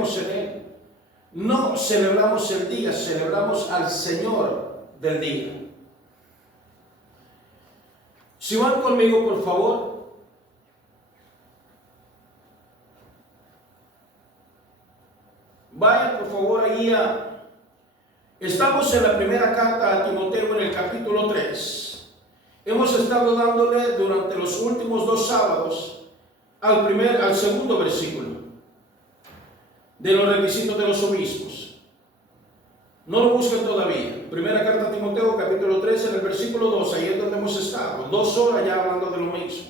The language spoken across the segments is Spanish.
creemos en Él. No celebramos el día, celebramos al Señor del día. Si van conmigo, por favor. Vayan, por favor, ahí Estamos en la primera carta a Timoteo en el capítulo 3. Hemos estado dándole durante los últimos 2 sábados al segundo versículo de los requisitos de los obispos. No lo busquen todavía. Primera carta a Timoteo, capítulo 3, en el versículo 2, ahí es donde hemos estado. 2 horas ya hablando de lo mismo.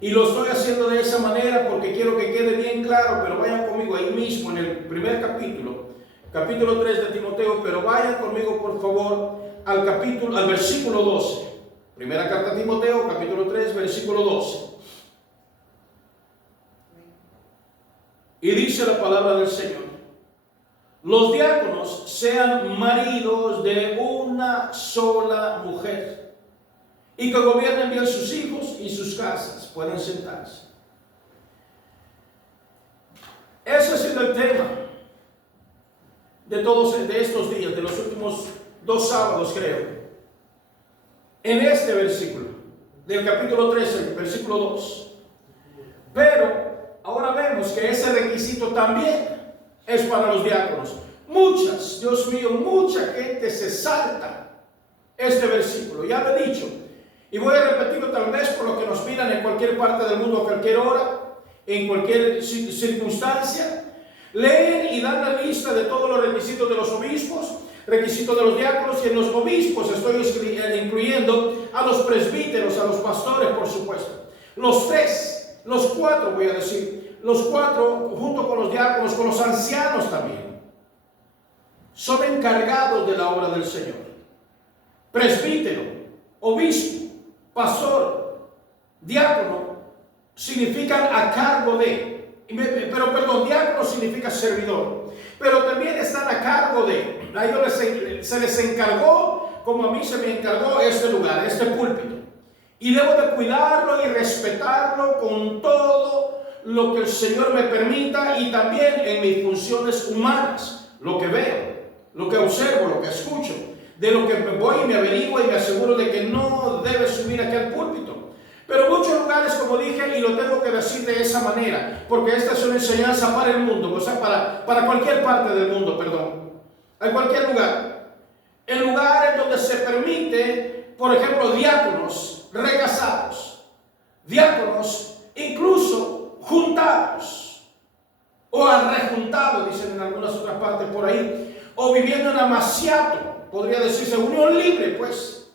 Y lo estoy haciendo de esa manera porque quiero que quede bien claro, pero vayan conmigo ahí mismo en el primer capítulo 3 de Timoteo, pero vayan conmigo por favor al versículo 12. Primera carta a Timoteo, capítulo 3, versículo 12. Y dice la palabra del Señor: los diáconos sean maridos de una sola mujer, y que gobiernen bien sus hijos y sus casas. Pueden sentarse. Ese ha sido el tema de estos días, de los últimos 2 sábados, creo. En este versículo, del capítulo 13, versículo 2. Pero ahora vemos que ese requisito también es para los diáconos. Dios mío, mucha gente se salta este versículo. Ya lo he dicho. Y voy a repetirlo tal vez por lo que nos miran en cualquier parte del mundo, a cualquier hora, en cualquier circunstancia. Leen y dan la lista de todos los requisitos de los obispos, requisitos de los diáconos, y en los obispos estoy incluyendo a los presbíteros, a los pastores, por supuesto. Los 4 voy a decir, los 4 junto con los diáconos, con los ancianos también, son encargados de la obra del Señor. Presbítero, obispo, pastor, diácono significan a cargo de. Diácono significa servidor, pero también están a cargo de. A ellos se les encargó, como a mí se me encargó, este lugar, este púlpito, y debo de cuidarlo y respetarlo con todo lo que el Señor me permita, y también en mis funciones humanas, lo que veo, lo que observo, lo que escucho, de lo que me voy y me averiguo y me aseguro de que no debe subir aquí al púlpito. Pero muchos lugares, como dije, y lo tengo que decir de esa manera, porque esta es una enseñanza para el mundo, o sea, para cualquier parte del mundo, perdón, en cualquier lugar. En lugares donde se permite, por ejemplo, diáconos recasados, diáconos incluso juntados, o arrejuntados, dicen en algunas otras partes por ahí, o viviendo en amaciato, podría decirse unión libre, pues,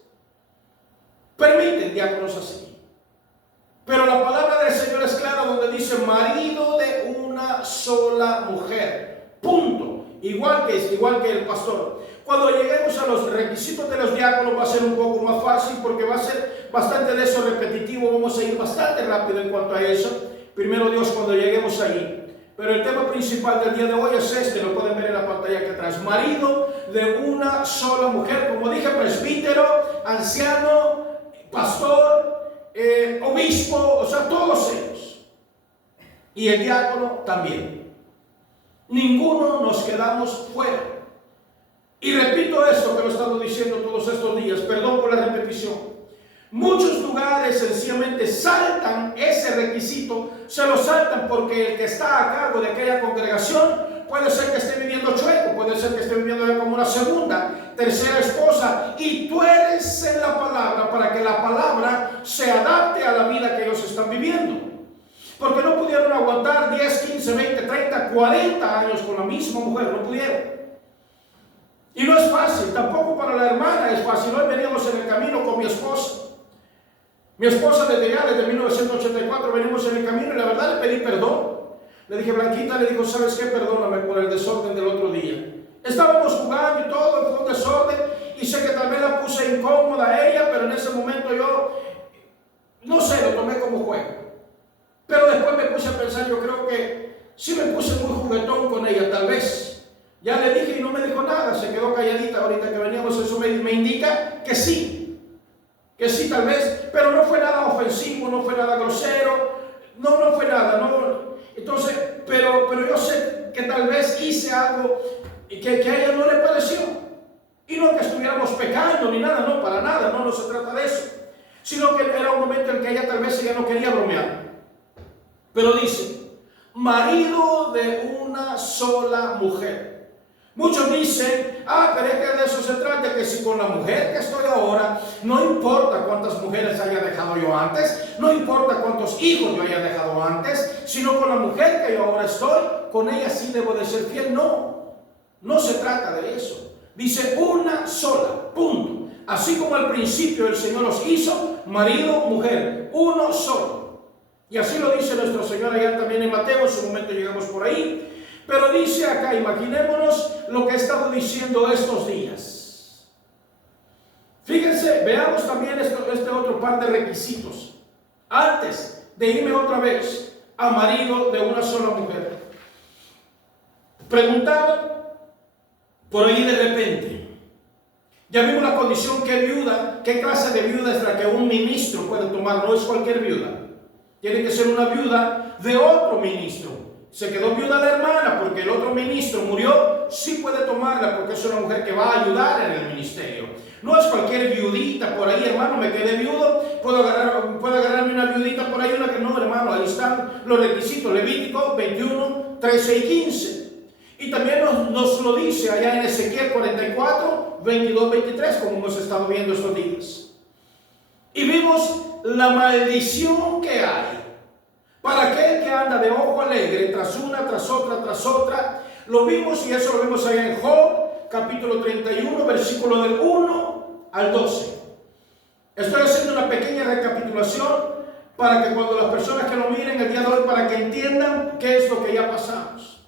permiten diáconos así. Pero la palabra del Señor es clara, donde dice marido de una sola mujer. Punto. Igual que el pastor. Cuando lleguemos a los requisitos de los diáconos va a ser un poco más fácil, porque va a ser bastante de eso repetitivo. Vamos a ir bastante rápido en cuanto a eso. Primero Dios, cuando lleguemos ahí. Pero el tema principal del día de hoy es este, lo pueden ver en la pantalla aquí atrás. Marido de una sola mujer. Como dije, presbítero, anciano, pastor, obispo, o sea, todos ellos, y el diácono también. Ninguno nos quedamos fuera. Y repito esto que lo he estado diciendo todos estos días, perdón por la repetición. Muchos lugares sencillamente saltan ese requisito, se lo saltan porque el que está a cargo de aquella congregación puede ser que esté viviendo chueco, puede ser que esté viviendo ya como una segunda, tercera esposa, y tú eres en la palabra para que la palabra se adapte a la vida que ellos están viviendo. Porque no pudieron aguantar 10, 15, 20, 30, 40 años con la misma mujer, no pudieron. Y no es fácil, tampoco para la hermana es fácil. Hoy veníamos en el camino con mi esposa. Mi esposa desde 1984 venimos en el camino, y la verdad le pedí perdón. Le dije, Blanquita, le dijo, ¿sabes qué? Perdóname por el desorden del otro día. Estábamos jugando y todo, fue un desorden, y sé que tal vez la puse incómoda a ella, pero en ese momento yo, no sé, lo tomé como juego. Pero después me puse a pensar, yo creo que sí me puse muy juguetón con ella, tal vez. Ya le dije y no me dijo nada, se quedó calladita ahorita que veníamos, eso me indica que sí tal vez, pero no fue nada ofensivo, no fue nada grosero, no fue nada, no. Entonces, pero yo sé que tal vez hice algo que a ella no le pareció. Y no que estuviéramos pecando ni nada, no, para nada, no se trata de eso. Sino que era un momento en que ella tal vez ella no quería bromear. Pero dice, marido de una sola mujer. Muchos dicen, pero es que de eso se trata, que si con la mujer que estoy ahora, no importa cuántas mujeres haya dejado yo antes, no importa cuántos hijos yo haya dejado antes, sino con la mujer que yo ahora estoy, con ella sí debo de ser fiel. No se trata de eso. Dice una sola, punto. Así como al principio el Señor los hizo, marido, mujer, uno solo. Y así lo dice nuestro Señor allá también en Mateo, en su momento llegamos por ahí. Pero dice acá, imaginémonos lo que he estado diciendo estos días. Fíjense, veamos también este otro par de requisitos. Antes de irme otra vez a marido de una sola mujer. Preguntaba por ahí de repente. Ya vimos la condición que viuda, qué clase de viuda es la que un ministro puede tomar, no es cualquier viuda. Tiene que ser una viuda de otro ministro. Se quedó viuda la hermana porque el otro ministro murió, sí puede tomarla porque es una mujer que va a ayudar en el ministerio. No es cualquier viudita por ahí, hermano, me quedé viudo, puedo agarrarme una viudita por ahí, una que no, hermano, ahí están los requisitos, Levítico 21, 13 y 15. Y también nos lo dice allá en Ezequiel 44, 22, 23, como hemos estado viendo estos días. Y vimos la maldición que hay para aquel que anda de ojo alegre tras una, tras otra. Lo vimos y eso lo vemos allá en Job, capítulo 31, versículo del 1 al 12. Estoy haciendo una pequeña recapitulación para que cuando las personas que lo miren el día de hoy, para que entiendan qué es lo que ya pasamos.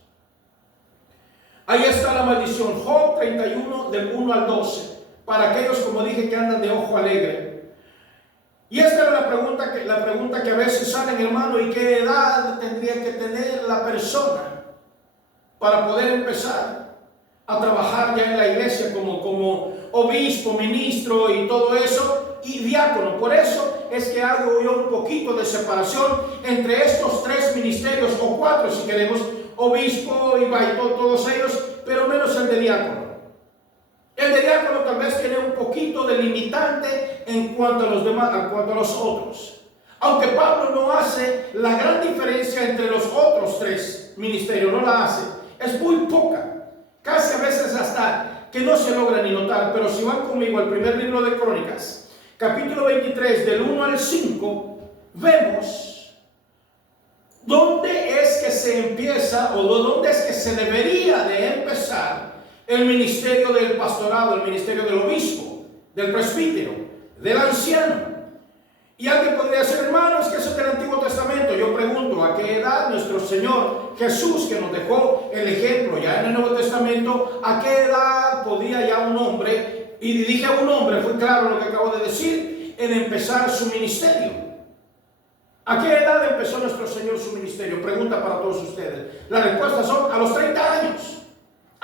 Ahí está la maldición, Job 31, del 1 al 12, para aquellos, como dije, que andan de ojo alegre. Y esta era la pregunta que a veces sale, hermano, ¿y qué edad tendría que tener la persona para poder empezar a trabajar ya en la iglesia como obispo, ministro y todo eso, y diácono? Por eso es que hago yo un poquito de separación entre estos tres ministerios, o cuatro si queremos, obispo y todos ellos, pero menos el de diácono. El de diácono tal vez tiene un poquito de limitante en cuanto a los demás, en cuanto a los otros. Aunque Pablo no hace la gran diferencia entre los otros tres ministerios, no la hace. Es muy poca. Casi a veces hasta que no se logra ni notar. Pero si van conmigo al primer libro de Crónicas, capítulo 23, del 1 al 5, vemos dónde es que se empieza o dónde es que se debería de empezar el ministerio del pastorado, el ministerio del obispo, del presbítero, del anciano. Y alguien podría decir, hermanos, que eso es del Antiguo Testamento. Yo pregunto, ¿a qué edad nuestro Señor Jesús, que nos dejó el ejemplo ya en el Nuevo Testamento, a qué edad podía ya un hombre, y dije un hombre, fue claro lo que acabo de decir, en empezar su ministerio? ¿A qué edad empezó nuestro Señor su ministerio? Pregunta para todos ustedes. Las respuestas son a los 30 años.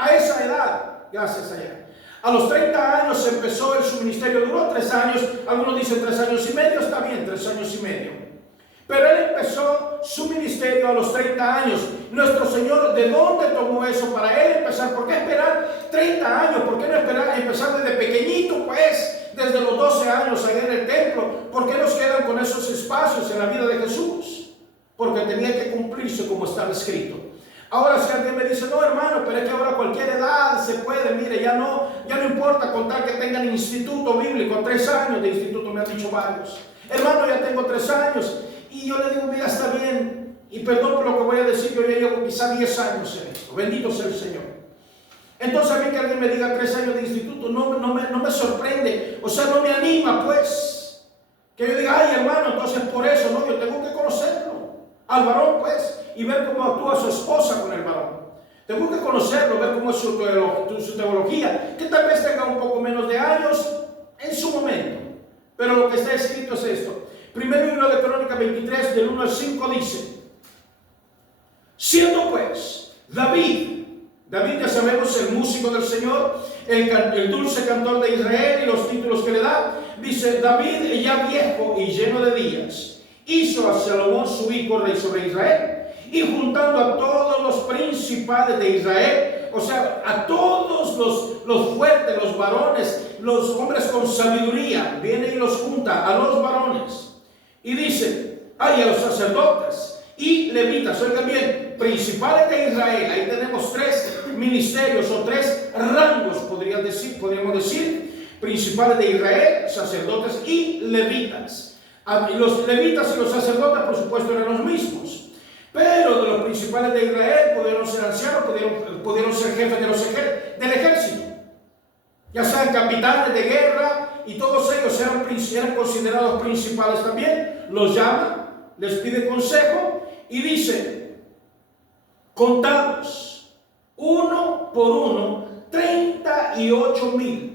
A esa edad, gracias a ella. A los 30 años empezó su ministerio, duró 3 años, algunos dicen 3 años y medio, está bien, 3 años y medio. Pero él empezó su ministerio a los 30 años. Nuestro Señor, ¿de dónde tomó eso para él empezar? ¿Por qué esperar 30 años? ¿Por qué no empezar desde pequeñito, pues? Desde los 12 años allá en el templo. ¿Por qué nos quedan con esos espacios en la vida de Jesús? Porque tenía que cumplirse como estaba escrito. Ahora si alguien me dice, no hermano, pero es que ahora a cualquier edad se puede, mire, ya no importa contar que tengan instituto bíblico, 3 años de instituto, me han dicho varios. Hermano, ya tengo 3 años, y yo le digo, mira, está bien, y perdón por lo que voy a decir, yo ya llevo quizá 10 años en esto, bendito sea el Señor. Entonces a mí que alguien me diga 3 años de instituto, no me sorprende, o sea, no me anima, pues, que yo diga, ay hermano, entonces por eso, no, yo tengo que conocerlo, al varón, pues, y ver cómo actúa su esposa con el varón. Tengo que conocerlo, ver cómo es su teología, que tal vez tenga un poco menos de años en su momento. Pero lo que está escrito es esto. Primer libro de Crónicas 23, del 1 al 5 dice, siendo pues David ya sabemos, el músico del Señor, el dulce cantor de Israel y los títulos que le da, dice, David ya viejo y lleno de días, hizo a Salomón su hijo rey sobre Israel. y juntando a todos los principales de Israel, o sea, a todos los fuertes, los varones, los hombres con sabiduría, viene y los junta a los varones. Y dice, hay a los sacerdotes y levitas, oigan bien, principales de Israel. Ahí tenemos tres ministerios o tres rangos, podríamos decir, principales de Israel, sacerdotes y levitas. Los levitas y los sacerdotes, por supuesto, eran los mismos. Pero de los principales de Israel pudieron ser ancianos, pudieron ser jefes del ejército, ya sean capitanes de guerra, y todos ellos eran considerados principales también. Los llama, les pide consejo y dice, contados uno por uno 38,000,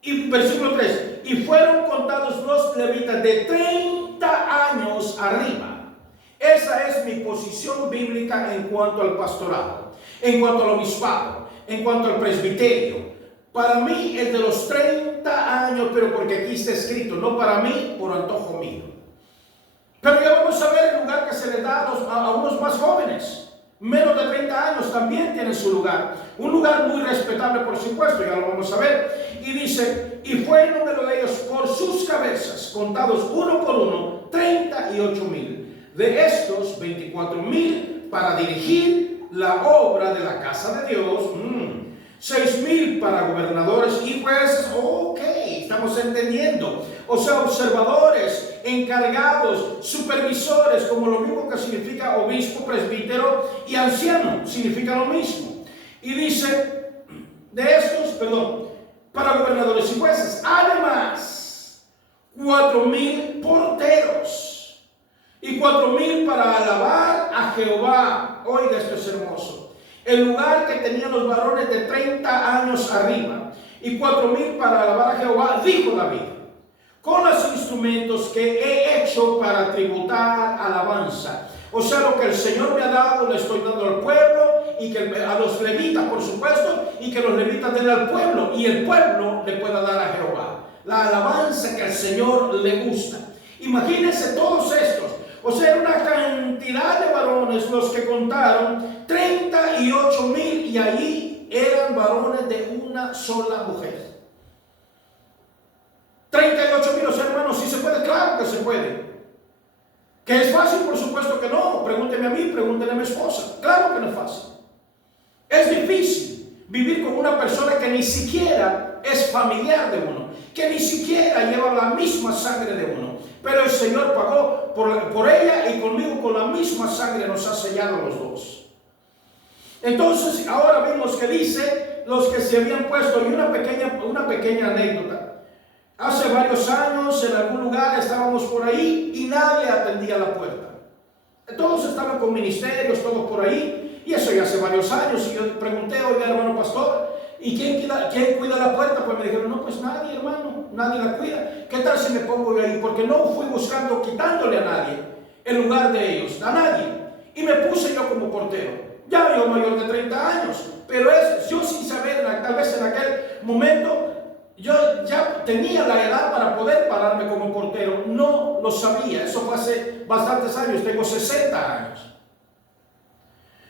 y versículo 3, y fueron contados los levitas de 30 años arriba. Esa es mi posición bíblica en cuanto al pastorado, en cuanto al obispado, en cuanto al presbiterio. Para mí es de los 30 años, pero porque aquí está escrito, no para mí, por antojo mío. Pero ya vamos a ver el lugar que se le da a unos más jóvenes. Menos de 30 años también tienen su lugar. Un lugar muy respetable, por supuesto, ya lo vamos a ver. Y dice, y fue el número de ellos por sus cabezas, contados uno por uno, 38,000. De estos, 24,000 para dirigir la obra de la casa de Dios, 6,000 para gobernadores y jueces. Ok, estamos entendiendo. O sea, observadores, encargados, supervisores, como lo mismo que significa obispo, presbítero y anciano, significa lo mismo. Y dice, de estos, para gobernadores y jueces, además, 4,000 porteros. Y 4,000 para alabar a Jehová. Oiga, esto es hermoso. El lugar que tenían los varones de 30 años arriba. Y 4,000 para alabar a Jehová, dijo David, con los instrumentos que he hecho para tributar alabanza. O sea, lo que el Señor me ha dado, le estoy dando al pueblo, y que a los levitas, por supuesto, y que los levitas den al pueblo, y el pueblo le pueda dar a Jehová la alabanza que al Señor le gusta. Imagínense todos estos. O sea, era una cantidad de varones los que contaron, 38,000, y allí eran varones de una sola mujer. 38,000, o sea, hermanos, ¿sí se puede? Claro que se puede. ¿Que es fácil? Por supuesto que no. Pregúnteme a mí, pregúntele a mi esposa. Claro que no es fácil. Es difícil vivir con una persona que ni siquiera es familiar de uno, que ni siquiera lleva la misma sangre de uno. Pero el Señor pagó por ella, y conmigo con la misma sangre nos ha sellado a los dos. Entonces, ahora vimos que dice los que se habían puesto, y una pequeña anécdota. Hace varios años en algún lugar estábamos por ahí y nadie atendía la puerta. Todos estaban con ministerios, todos por ahí, y eso ya hace varios años. Y yo pregunté, oiga, hermano pastor, ¿y quién cuida la puerta? Pues me dijeron, no, pues nadie, hermano, nadie la cuida. ¿Qué tal si me pongo yo ahí? Porque no fui buscando, quitándole a nadie el lugar de ellos, a nadie. Y me puse yo como portero. Ya yo mayor de 30 años, pero yo sin saber, tal vez en aquel momento, yo ya tenía la edad para poder pararme como portero. No lo sabía, eso fue hace bastantes años, tengo 60 años.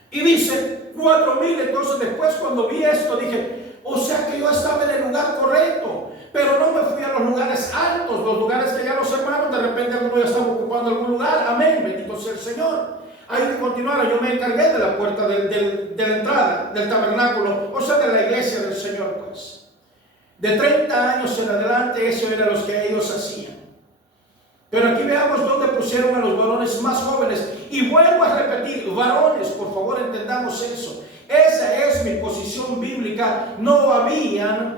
Y dice 4,000, entonces después cuando vi esto dije, o sea que yo estaba en el lugar correcto, pero no me fui a los lugares altos, los lugares que ya los hermanos, de repente algunos ya estaban ocupando algún lugar, amén, bendito sea el Señor. Ahí de continuar, yo me encargué de la puerta de la entrada del tabernáculo, o sea de la iglesia del Señor, pues. De 30 años en adelante, eso era lo que ellos hacían. Pero aquí veamos dónde pusieron a los varones más jóvenes. Y vuelvo a repetir, varones, por favor entendamos eso. Esa es mi posición bíblica. No había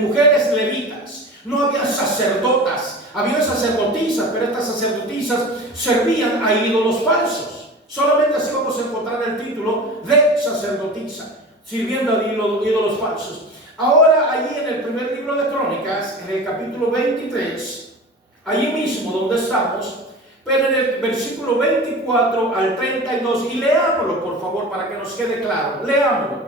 mujeres levitas, no había sacerdotas, había sacerdotisas, pero estas sacerdotisas servían a ídolos falsos. Solamente así vamos a encontrar el título de sacerdotisa, sirviendo a ídolos falsos. Ahora, allí en el primer libro de Crónicas, en el capítulo 23, allí mismo donde estamos, pero en el versículo 24 al 32, y leámoslo por favor para que nos quede claro, leámoslo.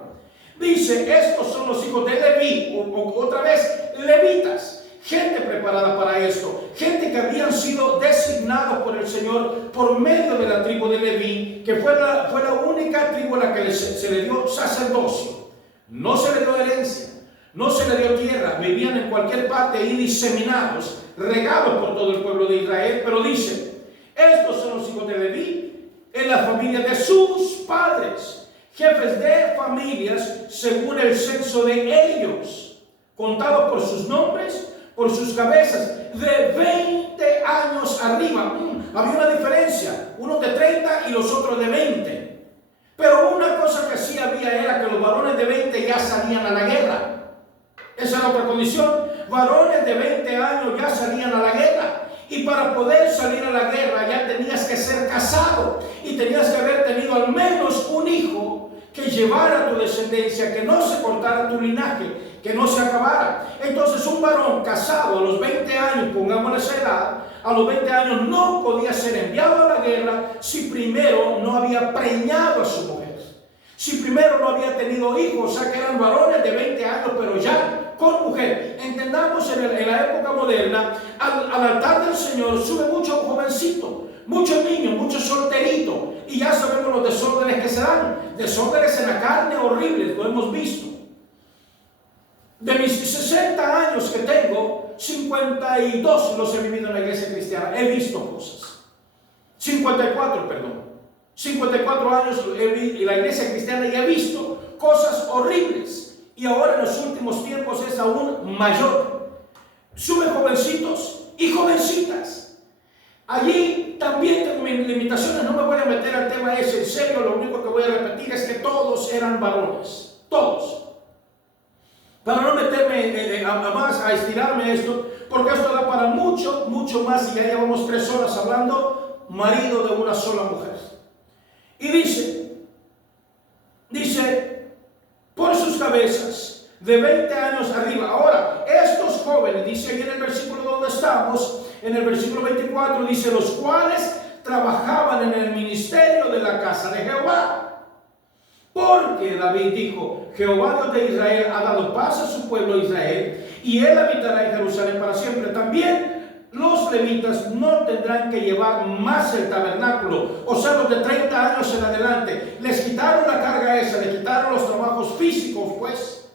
Dice, estos son los hijos de Leví, otra vez, levitas, gente preparada para esto, gente que habían sido designados por el Señor por medio de la tribu de Leví, que fue la única tribu a la que se le dio sacerdocio. No se le dio herencia, no se le dio tierra, vivían en cualquier parte ahí diseminados, regados por todo el pueblo de Israel. Pero dice, estos son los hijos de Leví en la familia de sus padres, jefes de familias según el censo de ellos, contados por sus nombres, por sus cabezas, de 20 años arriba. Había una diferencia, unos de 30 y los otros de 20. Pero una cosa que sí había era que los varones de 20 ya salían a la guerra. Esa era otra condición. Varones de 20 años ya salían a la guerra. Y para poder salir a la guerra ya tenías que ser casado. Y tenías que haber tenido al menos un hijo que llevara tu descendencia, que no se cortara tu linaje, que no se acabara. Entonces un varón casado a los 20 años, pongámosle esa edad, a los 20 años no podía ser enviado a la guerra si primero no había preñado a su mujer. Si primero no había tenido hijos, o sea que eran varones de 20 años, pero ya con mujer. Entendamos, en la época moderna, al altar del Señor sube mucho jovencito, muchos niños, muchos solteritos, y ya sabemos los desórdenes que se dan, desórdenes en la carne horribles, lo hemos visto. De mis 60 años que tengo, 52 los he vivido en la iglesia cristiana, he visto cosas. 54, perdón. 54 años en la iglesia cristiana y he visto cosas horribles. Y ahora en los últimos tiempos es aún mayor. Suben jovencitos y jovencitas. Allí también tengo mis limitaciones, no me voy a meter al tema ese en serio. Lo único que voy a repetir es que todos eran varones. Todos. Para no meterme a estirarme esto, porque esto da para mucho, mucho más. Y ya llevamos 3 horas hablando, marido de una sola mujer. Y dice, por sus cabezas, de 20 años arriba. Ahora, estos jóvenes, dice ahí en el versículo donde estamos, en el versículo 24, dice, los cuales trabajaban en el ministerio de la casa de Jehová. Porque David dijo, Jehová Dios de Israel ha dado paz a su pueblo Israel, y él habitará en Jerusalén para siempre. También los levitas no tendrán que llevar más el tabernáculo, o sea, los de 30 años en adelante. Les quitaron la carga esa, le quitaron los trabajos físicos, pues.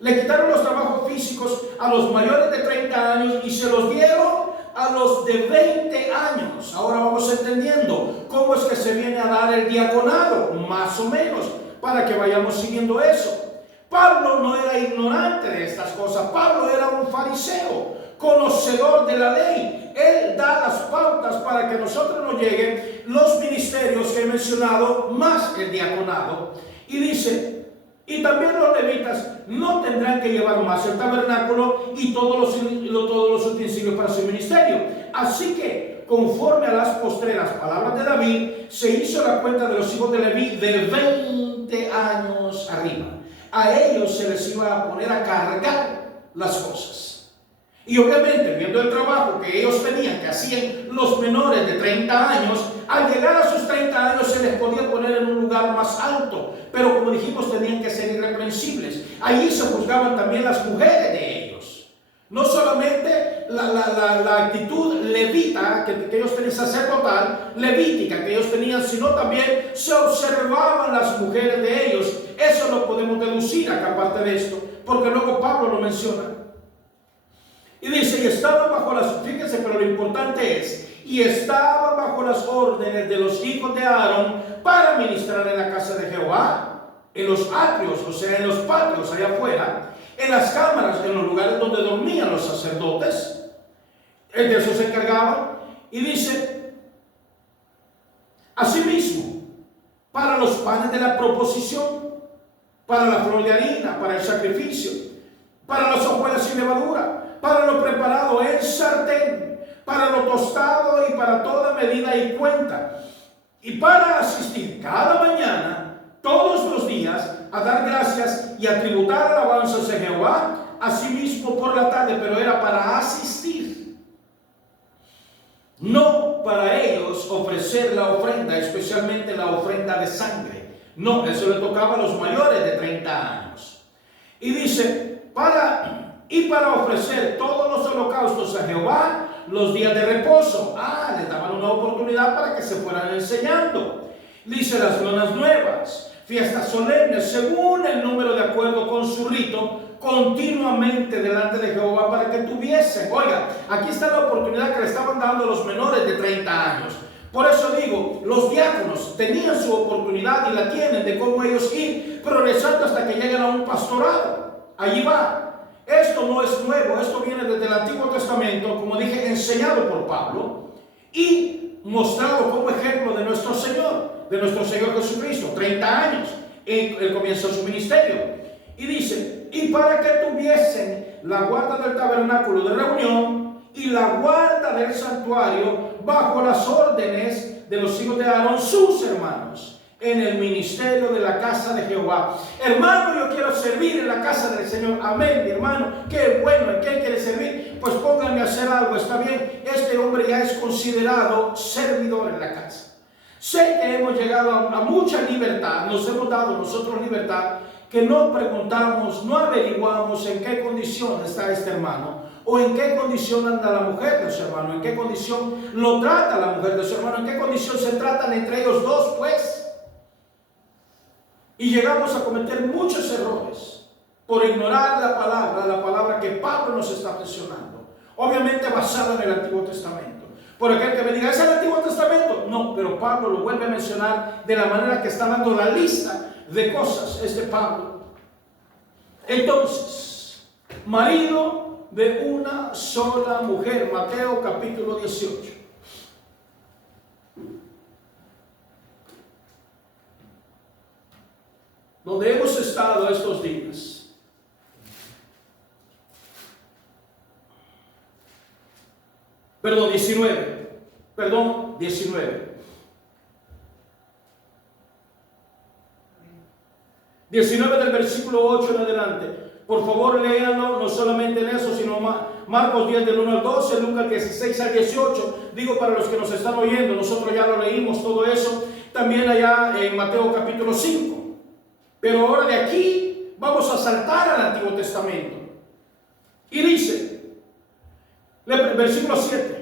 Le quitaron los trabajos físicos a los mayores de 30 años y se los dieron a los de 20 años. Ahora vamos entendiendo cómo es que se viene a dar el diaconado, más o menos, para que vayamos siguiendo eso. Pablo no era ignorante de estas cosas. Pablo era un fariseo, conocedor de la ley. Él da las pautas para que a nosotros nos lleguen los ministerios que he mencionado, más el diaconado. Y dice, y también los levitas no tendrán que llevar más el tabernáculo y todos los utensilios para su ministerio. Así que, conforme a las postreras palabras de David, se hizo la cuenta de los hijos de Leví de 20 años arriba. A ellos se les iba a poner a cargar las cosas. Y obviamente, viendo el trabajo que ellos tenían, que hacían los menores de 30 años, al llegar a sus 30 años se les podía poner en un lugar más alto. Pero como dijimos, tenían que ser irreprensibles. Allí se juzgaban también las mujeres de ellos. No solamente la actitud levita que ellos tenían, sacerdotal, levítica que ellos tenían, sino también se observaban las mujeres de ellos. Eso lo podemos deducir acá aparte de esto, porque luego Pablo lo menciona. Y dice, y estaba bajo las, fíjense, pero lo importante es, y estaba bajo las órdenes de los hijos de Aarón para ministrar en la casa de Jehová, en los atrios, o sea, en los patios allá afuera, en las cámaras, en los lugares donde dormían los sacerdotes. De eso se encargaban. Y dice, asimismo, para los panes de la proposición, para la flor de harina, para el sacrificio, para las hojuelas sin levadura, para lo preparado en sartén, para lo tostado y para toda medida y cuenta, y para asistir cada mañana, todos los días, a dar gracias y a tributar alabanzas a Jehová, asimismo por la tarde, pero era para asistir, no para ellos ofrecer la ofrenda, especialmente la ofrenda de sangre. No, eso le tocaba a los mayores de 30 años. Y dice, para y para ofrecer todos los holocaustos a Jehová los días de reposo. Les daban una oportunidad para que se fueran enseñando. Dice las lunas nuevas, fiestas solemnes, según el número de acuerdo con su rito, continuamente delante de Jehová para que tuviesen. Oiga, aquí está la oportunidad que le estaban dando a los menores de 30 años. Por eso digo, los diáconos tenían su oportunidad y la tienen de cómo ellos ir progresando hasta que lleguen a un pastorado. Allí va. Esto no es nuevo, esto viene desde el Antiguo Testamento, como dije, enseñado por Pablo y mostrado como ejemplo de nuestro Señor Jesucristo. 30 años, él comenzó su ministerio. Y dice, y para que tuviesen la guarda del tabernáculo de reunión y la guarda del santuario bajo las órdenes de los hijos de Aarón, sus hermanos, en el ministerio de la casa de Jehová. Hermano, yo quiero servir en la casa del Señor. Amén, mi hermano. Qué bueno. ¿En qué quiere servir? Pues pónganme a hacer algo. Está bien. Este hombre ya es considerado servidor en la casa. Sé que hemos llegado a mucha libertad. Nos hemos dado nosotros libertad, que no preguntamos, no averiguamos en qué condición está este hermano, o en qué condición anda la mujer de su hermano, en qué condición lo trata la mujer de su hermano, en qué condición se tratan entre ellos dos, pues. Y llegamos a cometer muchos errores por ignorar la palabra que Pablo nos está mencionando, obviamente basada en el Antiguo Testamento. Por aquel que me diga, ¿es el Antiguo Testamento? No, pero Pablo lo vuelve a mencionar de la manera que está dando la lista de cosas, Pablo. Entonces, marido de una sola mujer, Mateo capítulo 18. Donde hemos estado estos días. Perdón, 19. 19 del versículo 8 en adelante. Por favor, léanlo, no solamente en eso, sino Marcos 10 del 1 al 12, Lucas 16 al 18. Digo para los que nos están oyendo, nosotros ya lo leímos todo eso. También allá en Mateo capítulo 5. Pero ahora de aquí vamos a saltar al Antiguo Testamento. Y dice, versículo 7.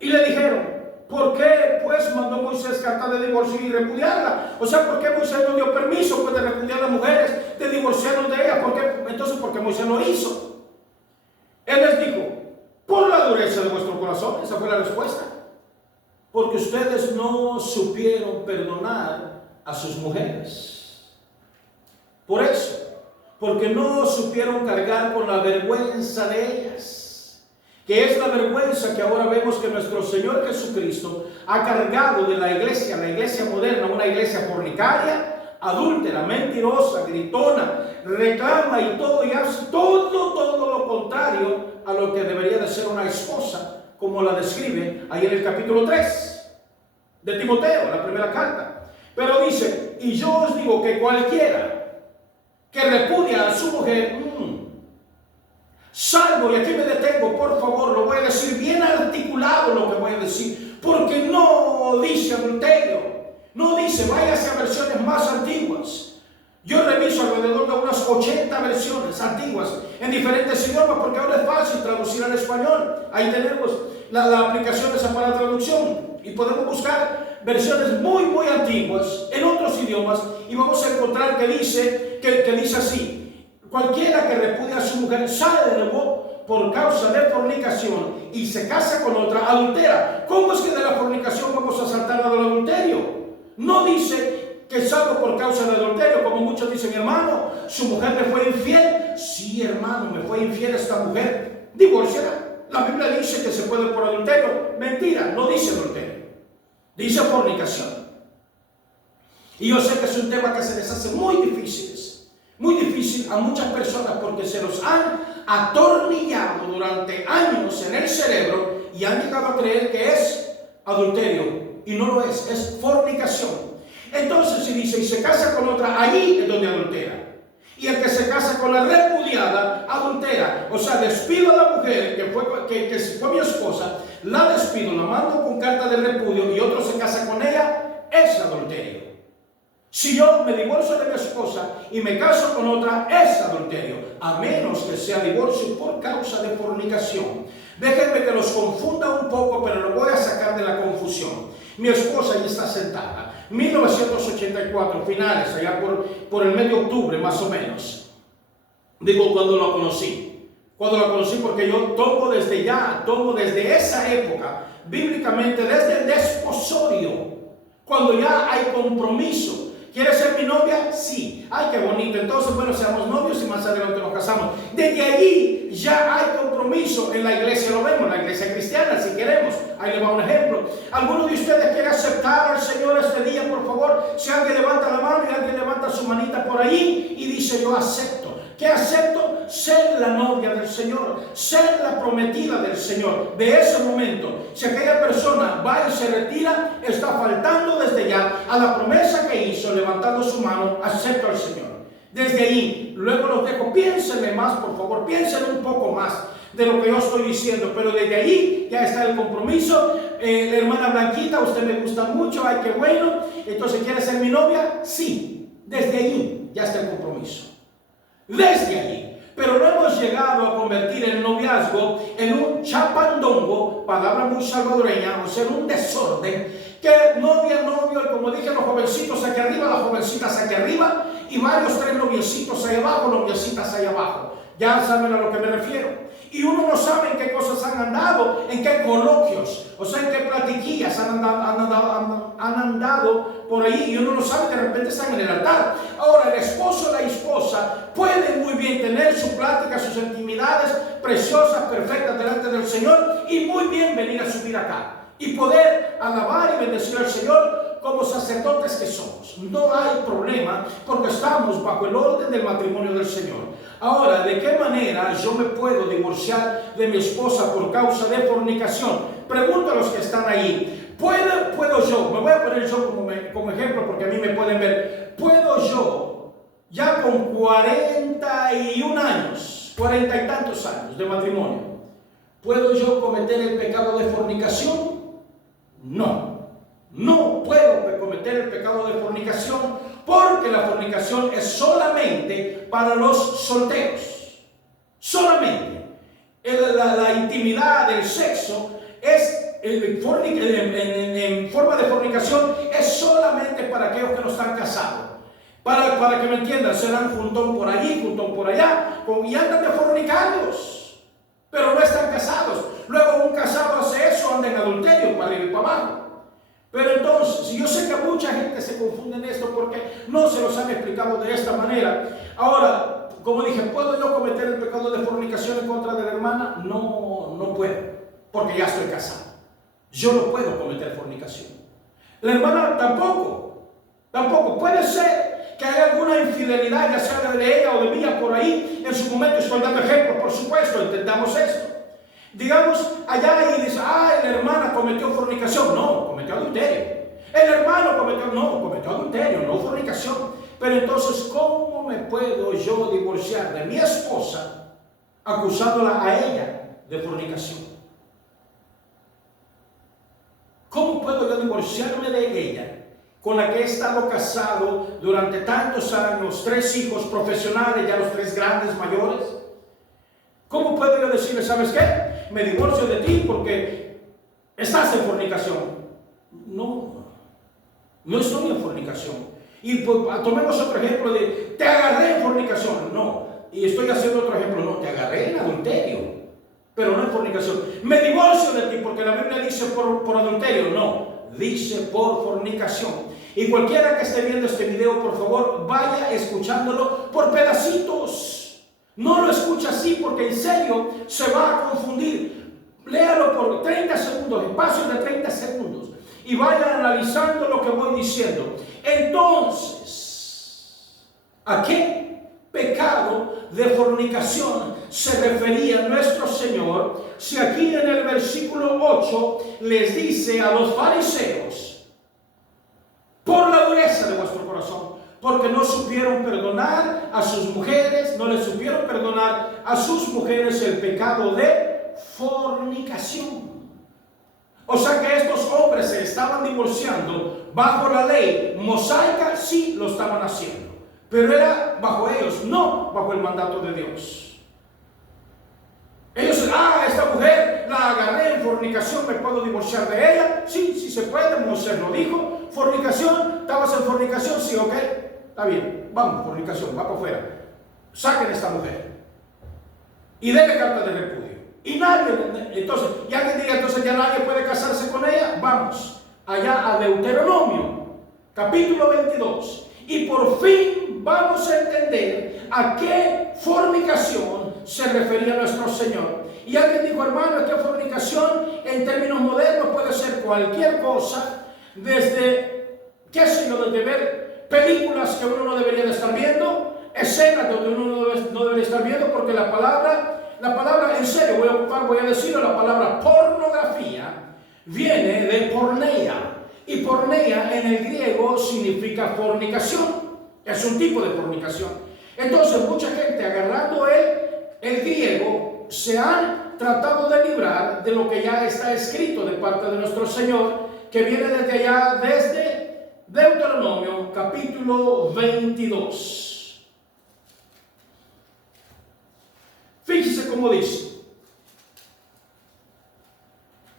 Y le dijeron, ¿por qué pues mandó Moisés carta de divorcio y repudiarla? O sea, ¿por qué Moisés no dio permiso pues, de repudiar a las mujeres, de divorciarnos de ellas? Entonces, ¿por qué Moisés lo hizo? Él les dijo, por la dureza de vuestro corazón. Esa fue la respuesta. Porque ustedes no supieron perdonar a sus mujeres. Por eso, porque no supieron cargar con la vergüenza de ellas, que es la vergüenza que ahora vemos que nuestro Señor Jesucristo ha cargado de la iglesia moderna, una iglesia fornicaria, adúltera, mentirosa, gritona, reclama y todo, y hace todo lo contrario a lo que debería de ser una esposa, como la describe ahí en el capítulo 3 de Timoteo, la primera carta. Pero dice, y yo os digo que cualquiera que repudia a su mujer, salvo, y aquí me detengo, por favor, lo voy a decir bien articulado lo que voy a decir, porque no dice adulterio, no dice, váyase a versiones más antiguas. Yo reviso alrededor de unas 80 versiones antiguas en diferentes idiomas, porque ahora es fácil traducir al español. Ahí tenemos la aplicación esa para traducción, y podemos buscar versiones muy antiguas en otros idiomas, y vamos a encontrar que dice así: cualquiera que repudia a su mujer, salvo por causa de fornicación, y se casa con otra, adultera. ¿Cómo es que de la fornicación vamos a saltar al adulterio? No dice que salvo por causa de adulterio, como muchos dicen, hermano, su mujer me fue infiel. Sí, hermano, me fue infiel esta mujer, divórciala. La Biblia dice que se puede por adulterio. Mentira, no dice adulterio, dice fornicación. Y yo sé que es un tema que se les hace muy difícil a muchas personas, porque se los han atornillado durante años en el cerebro y han llegado a creer que es adulterio, y no lo es fornicación. Entonces, si dice, y se casa con otra, allí es donde adultera. Y el que se casa con la repudiada, adultera. O sea, despido a la mujer que fue mi esposa, la despido, la mando con carta de repudio, y otro se casa con ella, es adulterio. Si yo me divorcio de mi esposa y me caso con otra, es adulterio, a menos que sea divorcio por causa de fornicación. Déjenme que los confunda un poco, pero lo voy a sacar de la confusión. Mi esposa ya está sentada, 1984, finales, allá por el mes de octubre más o menos. Digo, cuando la conocí. Cuando la conocí, porque yo tomo desde esa época, bíblicamente, desde el desposorio, cuando ya hay compromiso. ¿Quieres ser mi novia? Sí. Ay, qué bonito. Entonces, bueno, seamos novios y más adelante nos casamos. Desde allí ya hay compromiso. En la iglesia lo vemos, en la iglesia cristiana, si queremos. Ahí le va un ejemplo. ¿Alguno de ustedes quiere aceptar al Señor este día, por favor? Si alguien levanta la mano y alguien levanta su manita por ahí y dice, yo acepto. ¿Qué acepto? Ser la novia del Señor, ser la prometida del Señor. De ese momento, si aquella persona va y se retira, está faltando desde ya a la promesa que hizo, levantando su mano, acepto al Señor. Desde ahí, luego los dejo, piénsenle más, por favor, piénsenle un poco más de lo que yo estoy diciendo, pero desde ahí ya está el compromiso. La hermana Blanquita, usted me gusta mucho, ay, qué bueno, entonces, ¿quiere ser mi novia? Sí, desde ahí ya está el compromiso. Desde allí, pero no hemos llegado a convertir el noviazgo en un chapandongo, palabra muy salvadoreña, o sea, en un desorden, que novia, novio, y como dije, los jovencitos aquí arriba, las jovencitas aquí arriba, y varios tres noviecitos ahí abajo, noviecitas ahí abajo. Ya saben a lo que me refiero. Y uno no sabe en qué cosas han andado, en qué coloquios, o sea, en qué platiquillas han andado por ahí, y uno no sabe, de repente están en el altar. Ahora, el esposo o la esposa pueden muy bien tener su plática, sus intimidades preciosas, perfectas delante del Señor, y muy bien venir a subir acá y poder alabar y bendecir al Señor como sacerdotes que somos. No hay problema, porque estamos bajo el orden del matrimonio del Señor. Ahora, ¿de qué manera yo me puedo divorciar de mi esposa por causa de fornicación? Pregunto a los que están ahí. ¿Puedo yo? Me voy a poner yo como ejemplo, porque a mí me pueden ver. ¿Puedo yo, ya con 41 años, 40 y tantos años de matrimonio, puedo yo cometer el pecado de fornicación? No puedo cometer el pecado de fornicación, porque la fornicación es solamente para los solteros. Solamente. La intimidad, el sexo, en forma de fornicación, es solamente para aquellos que no están casados. Para que me entiendan, se dan juntón por allí, juntón por allá, y andan de fornicarios, pero no están casados. Luego un casado hace eso, anda en adulterio, para ir para abajo. Pero entonces, si yo sé que mucha gente se confunde en esto porque no se los han explicado de esta manera. Ahora, como dije, ¿puedo yo cometer el pecado de fornicación en contra de la hermana? No puedo, porque ya estoy casado. Yo no puedo cometer fornicación. La hermana tampoco. Puede ser que haya alguna infidelidad, ya sea de ella o de mía por ahí. En su momento estoy dando ejemplo, por supuesto, entendamos esto. Digamos, allá y dice, la hermana cometió fornicación. No, cometió adulterio. El hermano cometió adulterio, no fornicación. Pero entonces, ¿cómo me puedo yo divorciar de mi esposa acusándola a ella de fornicación? ¿Cómo puedo yo divorciarme de ella, con la que he estado casado durante tantos años, 3 hijos profesionales, ya los 3 grandes mayores? ¿Cómo puedo yo decirle, ¿sabes qué? Me divorcio de ti porque estás en fornicación. No estoy en fornicación. Y pues, tomemos otro ejemplo de, te agarré en fornicación. No, y estoy haciendo otro ejemplo. No, te agarré en adulterio, pero no en fornicación. Me divorcio de ti porque la Biblia dice por adulterio. No, dice por fornicación. Y cualquiera que esté viendo este video, por favor, vaya escuchándolo por pedacitos. No lo escucha así, porque en serio se va a confundir. Léalo por 30 segundos, espacios de 30 segundos, y vaya analizando lo que voy diciendo. Entonces, ¿a qué pecado de fornicación se refería nuestro Señor? Si aquí en el versículo 8 les dice a los fariseos, por la dureza de vuestro corazón, porque no supieron perdonar a sus mujeres, no les supieron perdonar a sus mujeres el pecado de fornicación. O sea que estos hombres se estaban divorciando bajo la ley mosaica, sí lo estaban haciendo, pero era bajo ellos, no bajo el mandato de Dios. Ellos, esta mujer la agarré en fornicación, ¿me puedo divorciar de ella? Sí, sí se puede, Moisés lo dijo. Fornicación, ¿estabas en fornicación? Sí, ok, está bien, vamos, fornicación, va para afuera. Saquen a esta mujer y denle carta de repudio. Y nadie, entonces, ya que diga, entonces ya nadie puede casarse con ella, vamos allá a Deuteronomio, capítulo 22. Y por fin vamos a entender a qué fornicación se refería nuestro Señor. Y alguien dijo, hermano, es que fornicación en términos modernos puede ser cualquier cosa, desde, qué sé yo, desde ver películas que uno no debería de estar viendo, escenas donde uno no debería estar viendo, porque la palabra, en serio, voy a decirlo, la palabra pornografía viene de porneia. Y porneia en el griego significa fornicación. Es un tipo de fornicación. Entonces, mucha gente agarrando el griego se han tratado de librar de lo que ya está escrito de parte de nuestro Señor, que viene desde allá, desde Deuteronomio, capítulo 22. Fíjese cómo dice.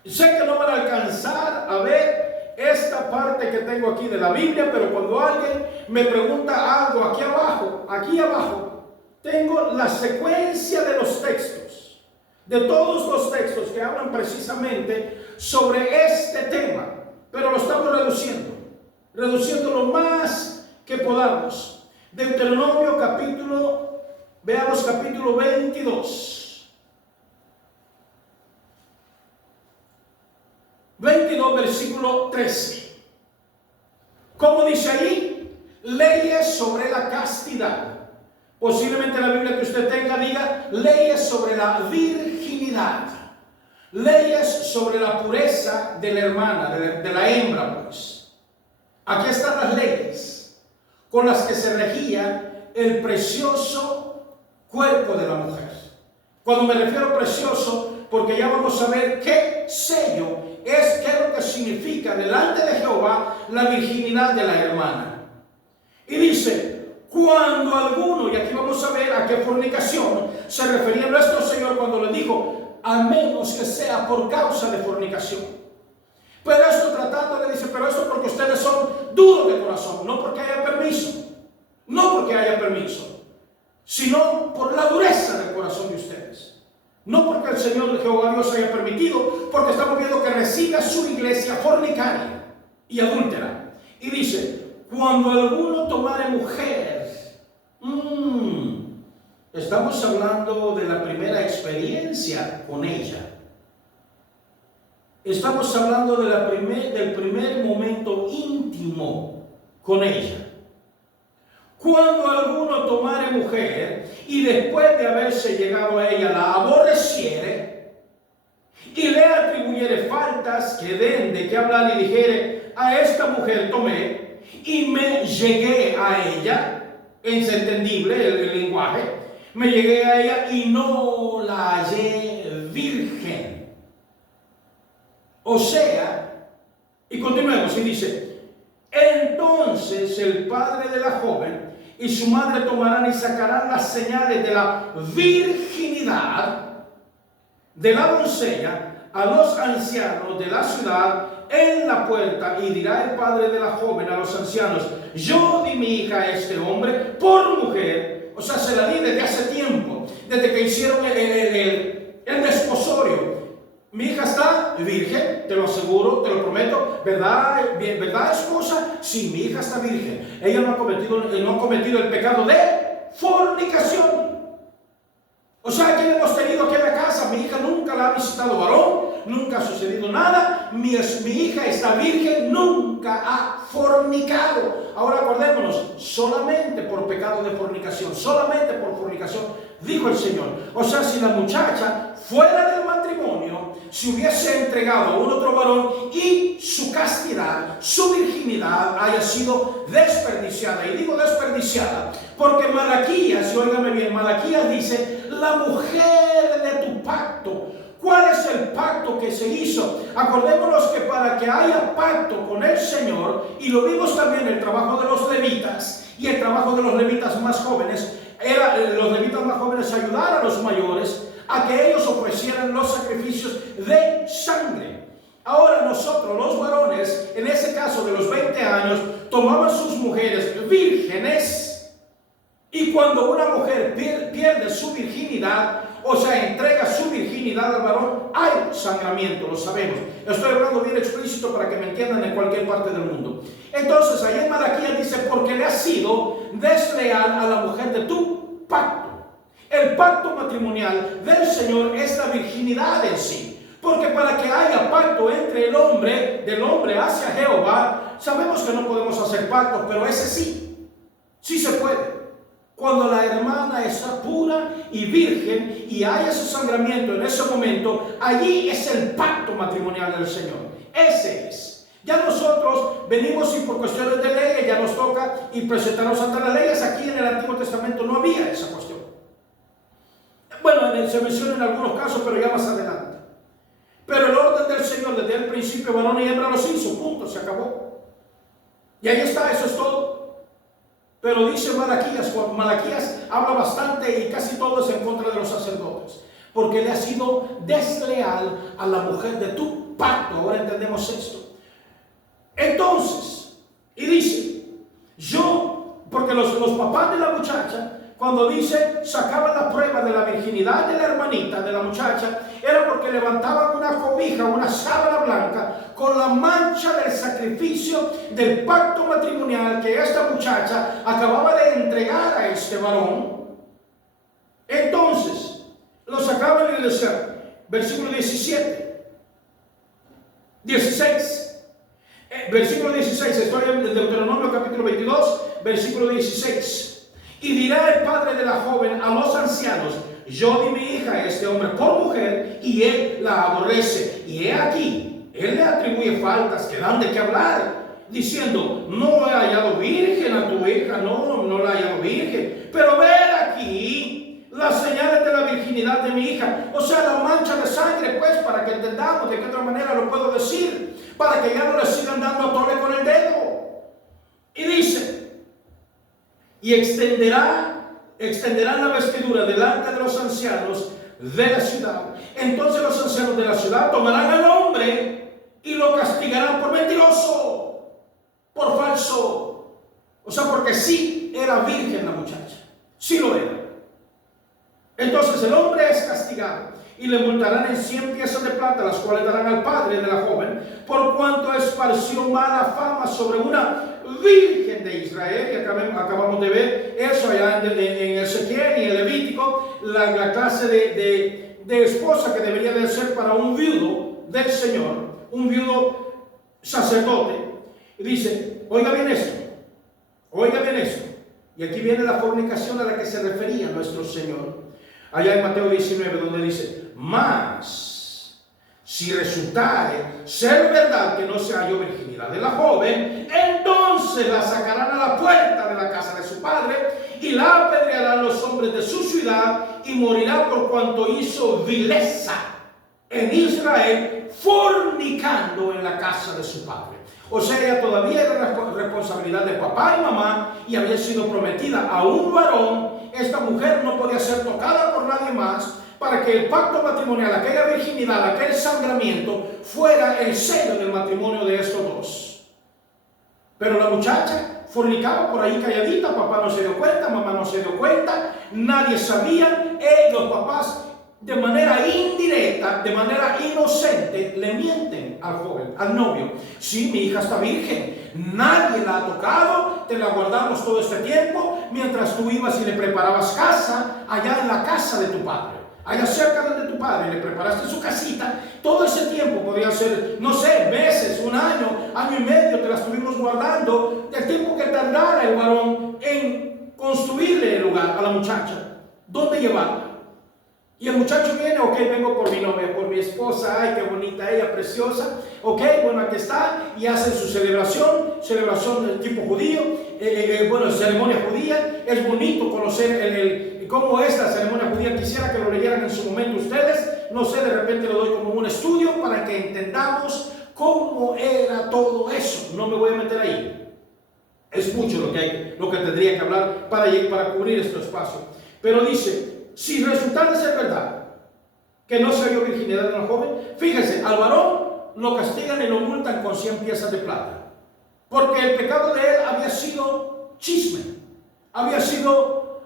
Sé que no van a alcanzar a ver esta parte que tengo aquí de la Biblia, pero cuando alguien me pregunta algo aquí abajo, tengo la secuencia de los textos, de todos los textos que hablan precisamente sobre este tema, pero lo estamos reduciendo lo más que podamos. Deuteronomio capítulo 22. 22, versículo 13. ¿Cómo dice ahí? Leyes sobre la castidad. Posiblemente la Biblia que usted tenga diga leyes sobre la virginidad. Leyes sobre la pureza de la hermana, de la hembra, pues. Aquí están las leyes con las que se regía el precioso cuerpo de la mujer. Cuando me refiero precioso, porque ya vamos a ver qué sello es, qué es lo que significa delante de Jehová la virginidad de la hermana. Y dice, cuando alguno, y aquí vamos a ver a qué fornicación se refería nuestro Señor cuando le dijo, a menos que sea por causa de fornicación. Pero esto tratando, le dice, pero esto porque ustedes son duros de corazón, no porque haya permiso, sino por la dureza del corazón de ustedes. No porque el Señor Jehová Dios haya permitido, porque estamos viendo que recibe a su iglesia fornicaria y adúltera. Y dice, cuando alguno tomare mujer, estamos hablando de la primera experiencia con ella. Estamos hablando de del primer momento íntimo con ella. Cuando alguno tomare mujer y después de haberse llegado a ella la aborreciere y le atribuyere faltas que den de qué hablar y dijere, a esta mujer tomé y me llegué a ella, es entendible el lenguaje, me llegué a ella y no la hallé virgen. O sea, y continuemos y dice, entonces el padre de la joven y su madre tomarán y sacarán las señales de la virginidad de la doncella a los ancianos de la ciudad en la puerta, y dirá el padre de la joven a los ancianos, yo di mi hija a este hombre por mujer. O sea, se la di desde hace tiempo, desde que hicieron el desposorio. Mi hija está virgen, te lo aseguro, te lo prometo. ¿Verdad, esposa? Sí, mi hija está virgen. Ella no ha cometido el pecado de fornicación. O sea, aquí hemos tenido aquí en la casa, mi hija nunca la ha visitado varón, nunca ha sucedido nada, mi hija está virgen, nunca ha fornicado. Ahora acordémonos, solamente por pecado de fornicación, solamente por fornicación, dijo el Señor. O sea, si la muchacha fuera del matrimonio se hubiese entregado a un otro varón y su castidad, su virginidad haya sido desperdiciada. Y digo desperdiciada porque Malaquías, y óigame bien, Malaquías dice, la mujer de tu pacto. ¿Cuál es el pacto que se hizo. Acordémonos que para que haya pacto con el Señor, y lo vimos también el trabajo de los levitas, y el trabajo de los levitas más jóvenes, era los levitas más jóvenes ayudar a los mayores a que ellos ofrecieran los sacrificios de sangre. Ahora nosotros, los varones, en ese caso de los 20 años, tomaban sus mujeres vírgenes, y cuando una mujer pierde su virginidad, o sea, entrega su virginidad al varón, hay sangramiento, lo sabemos. Estoy hablando bien explícito para que me entiendan en cualquier parte del mundo. Entonces, ahí en Malaquías dice, porque le has sido desleal a la mujer de tu pacto. El pacto matrimonial del Señor es la virginidad en sí. Porque para que haya pacto entre el hombre, del hombre hacia Jehová, sabemos que no podemos hacer pacto, pero ese sí se puede. Cuando la hermana está pura y virgen y hay ese sangramiento en ese momento, allí es el pacto matrimonial del Señor. Ese es. Ya nosotros venimos y por cuestiones de ley ya nos toca y presentarnos ante las leyes. Aquí en el Antiguo Testamento no había esa cuestión. Bueno, se menciona en algunos casos, pero ya más adelante. Pero el orden del Señor desde el principio, varón y hembra los hizo, punto, se acabó. Y ahí está, eso es todo. Pero dice Malaquías habla bastante y casi todo es en contra de los sacerdotes, porque le ha sido desleal a la mujer de tu pacto. Ahora entendemos esto. Entonces, y dice, porque los papás de la muchacha, cuando dice sacaban la prueba de la virginidad de la hermanita, de la muchacha, era porque levantaban una cobija, una sábana blanca, con la mancha del sacrificio del pacto matrimonial que esta muchacha acababa de entregar a este varón. Entonces, lo sacaban y le decían, versículo 16, versículo 16, estoy en Deuteronomio capítulo 22, versículo 16. Y dirá el padre de la joven a los ancianos, yo di mi hija a este hombre por mujer y él la aborrece. Y he aquí, él le atribuye faltas que dan de qué hablar, diciendo, no he hallado virgen a tu hija, no la he hallado virgen. Pero ver aquí las señales de la virginidad de mi hija, o sea, la mancha de sangre, pues, para que entendamos de qué otra manera lo puedo decir, para que ya no le sigan dando a tole con el dedo. Y dice, y extenderán la vestidura delante de los ancianos de la ciudad. Entonces los ancianos de la ciudad tomarán al hombre y lo castigarán por mentiroso, por falso. O sea, porque sí era virgen la muchacha, sí lo era. Entonces el hombre es castigado y le multarán en 100 piezas de plata, las cuales darán al padre de la joven, por cuanto esparció mala fama sobre una virgen de Israel. Y acabamos de ver eso allá en Ezequiel y en Levítico, la clase de esposa que debería de ser para un viudo del Señor, un viudo sacerdote. Y dice, oiga bien esto, y aquí viene la fornicación a la que se refería nuestro Señor allá en Mateo 19, donde dice, mas si resultare ser verdad que no se halló virginidad de la joven, entonces la sacarán a la puerta de la casa de su padre y la apedrearán los hombres de su ciudad, y morirá por cuanto hizo vileza en Israel, fornicando en la casa de su padre. O sea, ella todavía era responsabilidad de papá y mamá y había sido prometida a un varón. Esta mujer no podía ser tocada por nadie más, para que el pacto matrimonial, aquella virginidad, aquel sangramiento, fuera el sello del matrimonio de estos dos. Pero la muchacha fornicaba por ahí calladita, papá no se dio cuenta, mamá no se dio cuenta, nadie sabía, los papás de manera indirecta, de manera inocente, le mienten al joven, al novio. Sí, mi hija está virgen, nadie la ha tocado, te la guardamos todo este tiempo, mientras tú ibas y le preparabas casa, allá en la casa de tu padre. Allá cerca de tu padre, le preparaste su casita, todo ese tiempo podía ser, no sé, meses, un año, año y medio, te la estuvimos guardando, el tiempo que tardara el varón en construirle el lugar a la muchacha, ¿dónde llevarla? Y el muchacho viene, ok, vengo por mi novia, por mi esposa, ay, qué bonita ella, preciosa, ok, bueno, aquí está, y hacen su celebración del tipo judío, bueno, ceremonia judía. Es bonito conocer cómo es la ceremonia judía. Quisiera que lo leyeran en su momento ustedes. No sé, de repente lo doy como un estudio para que entendamos cómo era todo eso. No me voy a meter ahí. Es mucho lo que tendría que hablar para cubrir este espacio. Pero dice, si resulta de ser verdad que no se halló virginidad en el joven, fíjense, al varón lo castigan y lo multan con 100 piezas de plata. Porque el pecado de él había sido chisme, había sido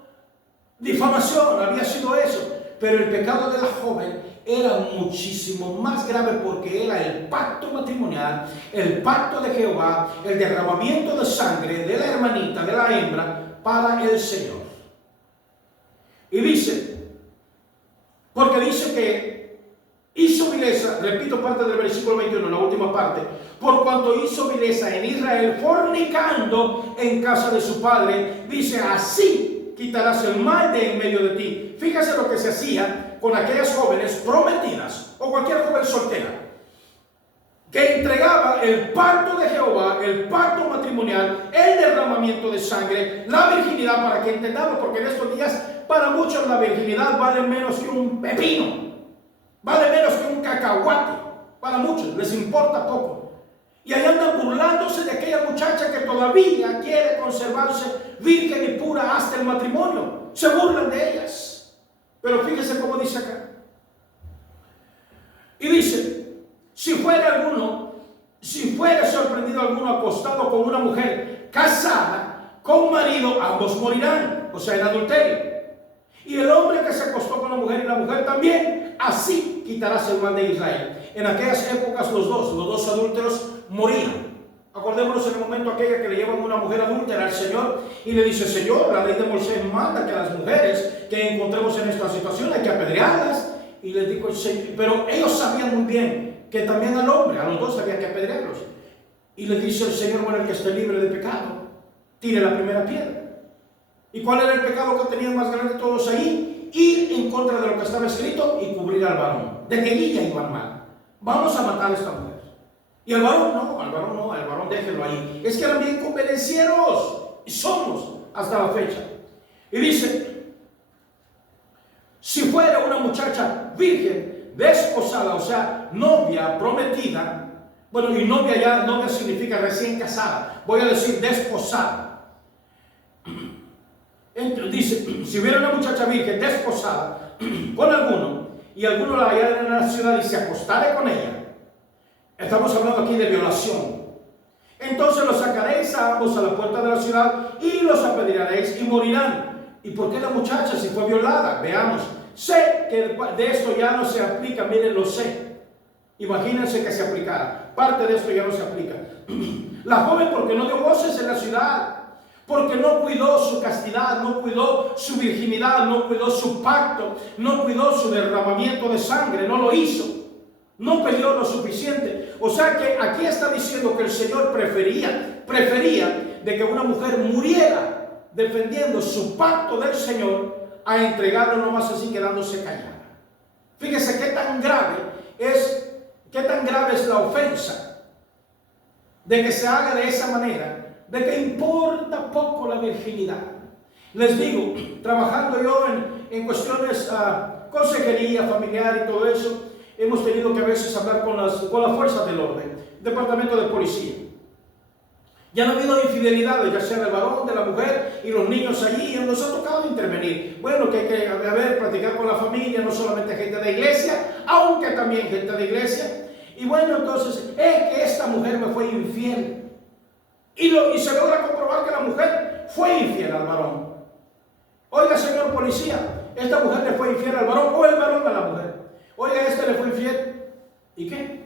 difamación, había sido eso. Pero el pecado de la joven era muchísimo más grave porque era el pacto matrimonial, el pacto de Jehová, el derramamiento de sangre de la hermanita, de la hembra, para el Señor. Y dice, porque dice que hizo vileza, repito parte del versículo 21, la última parte, por cuanto hizo vileza en Israel, fornicando en casa de su padre, dice, así quitarás el mal de en medio de ti. Fíjese lo que se hacía con aquellas jóvenes prometidas, o cualquier joven soltera, que entregaba el pacto de Jehová, el pacto matrimonial, el derramamiento de sangre, la virginidad, para que entendamos, porque en estos días para muchos la virginidad vale menos que un pepino, vale menos que un cacahuate. Para muchos les importa poco. Y ahí andan burlándose de aquella muchacha que todavía quiere conservarse virgen y pura hasta el matrimonio. Se burlan de ellas. Pero fíjese cómo dice acá. Y dice, si fuera sorprendido alguno acostado con una mujer casada con marido, ambos morirán, o sea, en adulterio. Y el hombre que se acostó con la mujer y la mujer también, así quitarás el mal de Israel. En aquellas épocas los dos adúlteros morían. Acordémonos en el momento aquella que le llevan una mujer adúltera al Señor y le dice, Señor, la ley de Moisés manda que a las mujeres que encontremos en esta situación hay que apedrearlas. Y les dijo el Señor, pero ellos sabían muy bien que también al hombre, a los dos había que apedrearlos. Y le dice el Señor, bueno, el que esté libre de pecado, tire la primera piedra. ¿Y cuál era el pecado que tenían más grande todos ahí? Ir en contra de lo que estaba escrito y cubrir al varón. De que ella iban mal. Vamos a matar a esta mujer. Y al varón no, al varón déjenlo ahí. Es que eran bien convenencieros. Y somos hasta la fecha. Y dice, si fuera una muchacha virgen, desposada, o sea, novia, prometida. Bueno, y novia significa recién casada. Voy a decir desposada. Dice, si hubiera una muchacha virgen desposada con alguno y alguno la hallara en la ciudad y se acostare con ella, estamos hablando aquí de violación, entonces los sacaréis a ambos a la puerta de la ciudad y los apedrearéis y morirán. ¿Y por qué la muchacha si fue violada? Veamos. Sé que de esto ya no se aplica, miren, lo sé. Imagínense que se aplicara. Parte de esto ya no se aplica. La joven porque no dio voces en la ciudad, porque no cuidó su castidad, no cuidó su virginidad, no cuidó su pacto, no cuidó su derramamiento de sangre, no lo hizo, no peleó lo suficiente. O sea que aquí está diciendo que el Señor prefería de que una mujer muriera defendiendo su pacto del Señor a entregarlo nomás así quedándose callada. Fíjese qué tan grave es la ofensa de que se haga de esa manera, de que importa poco la virginidad. Les digo, trabajando yo en cuestiones consejería familiar y todo eso, hemos tenido que a veces hablar con las fuerzas del orden, departamento de policía. Ya no ha habido infidelidades, ya sea del varón, de la mujer y los niños allí, y nos ha tocado intervenir. Bueno, que hay que platicar con la familia, no solamente gente de iglesia, aunque también gente de iglesia. Y bueno, entonces, es que esta mujer me fue infiel. Y se logra comprobar que la mujer fue infiel al varón. Oiga, señor policía, esta mujer le fue infiel al varón o el varón a la mujer. Oiga, este le fue infiel. ¿Y qué?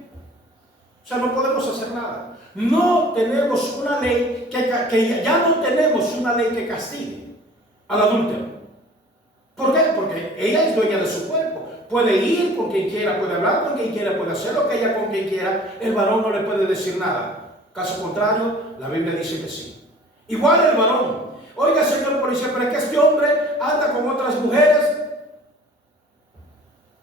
O sea, no podemos hacer nada. No tenemos una ley ya no tenemos una ley que castigue al adúltero. ¿Por qué? Porque ella es dueña de su cuerpo. Puede ir con quien quiera, puede hablar con quien quiera, puede hacer lo que ella con quien quiera. El varón no le puede decir nada. Caso contrario, la Biblia dice que sí. Igual el varón. Oiga, señor policía, pero es que este hombre anda con otras mujeres.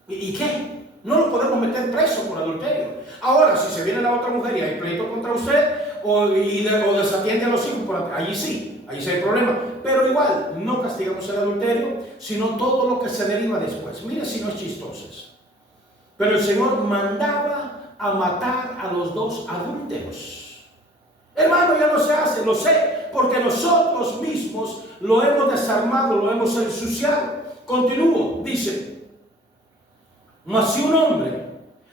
¿Y qué? No lo podemos meter preso por adulterio. Ahora, si se viene la otra mujer y hay pleito contra usted o desatiende a los hijos, allí sí. ahí sí hay problema. Pero igual, no castigamos el adulterio, sino todo lo que se deriva después. Mire si no es chistoso eso. Pero el Señor mandaba a matar a los dos adúlteros. Hermano, ya no se hace, lo sé, porque nosotros mismos lo hemos desarmado, lo hemos ensuciado. Continúo, dice: mas si un hombre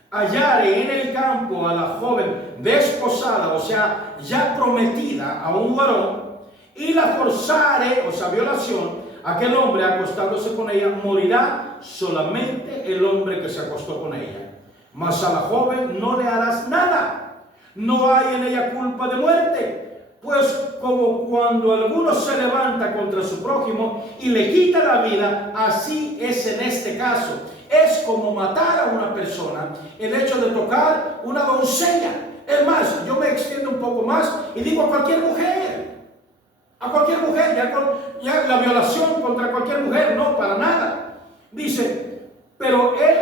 hallare en el campo a la joven desposada, o sea, ya prometida a un varón, y la forzare, o sea, violación, aquel hombre acostándose con ella, morirá solamente el hombre que se acostó con ella. Mas a la joven no le harás nada, no hay en ella culpa de muerte, pues como cuando alguno se levanta contra su prójimo y le quita la vida, así es en este caso. Es como matar a una persona el hecho de tocar una doncella. Es más, yo me extiendo un poco más y digo a cualquier mujer. A cualquier mujer, ya la violación contra cualquier mujer, no, para nada. Dice, pero él,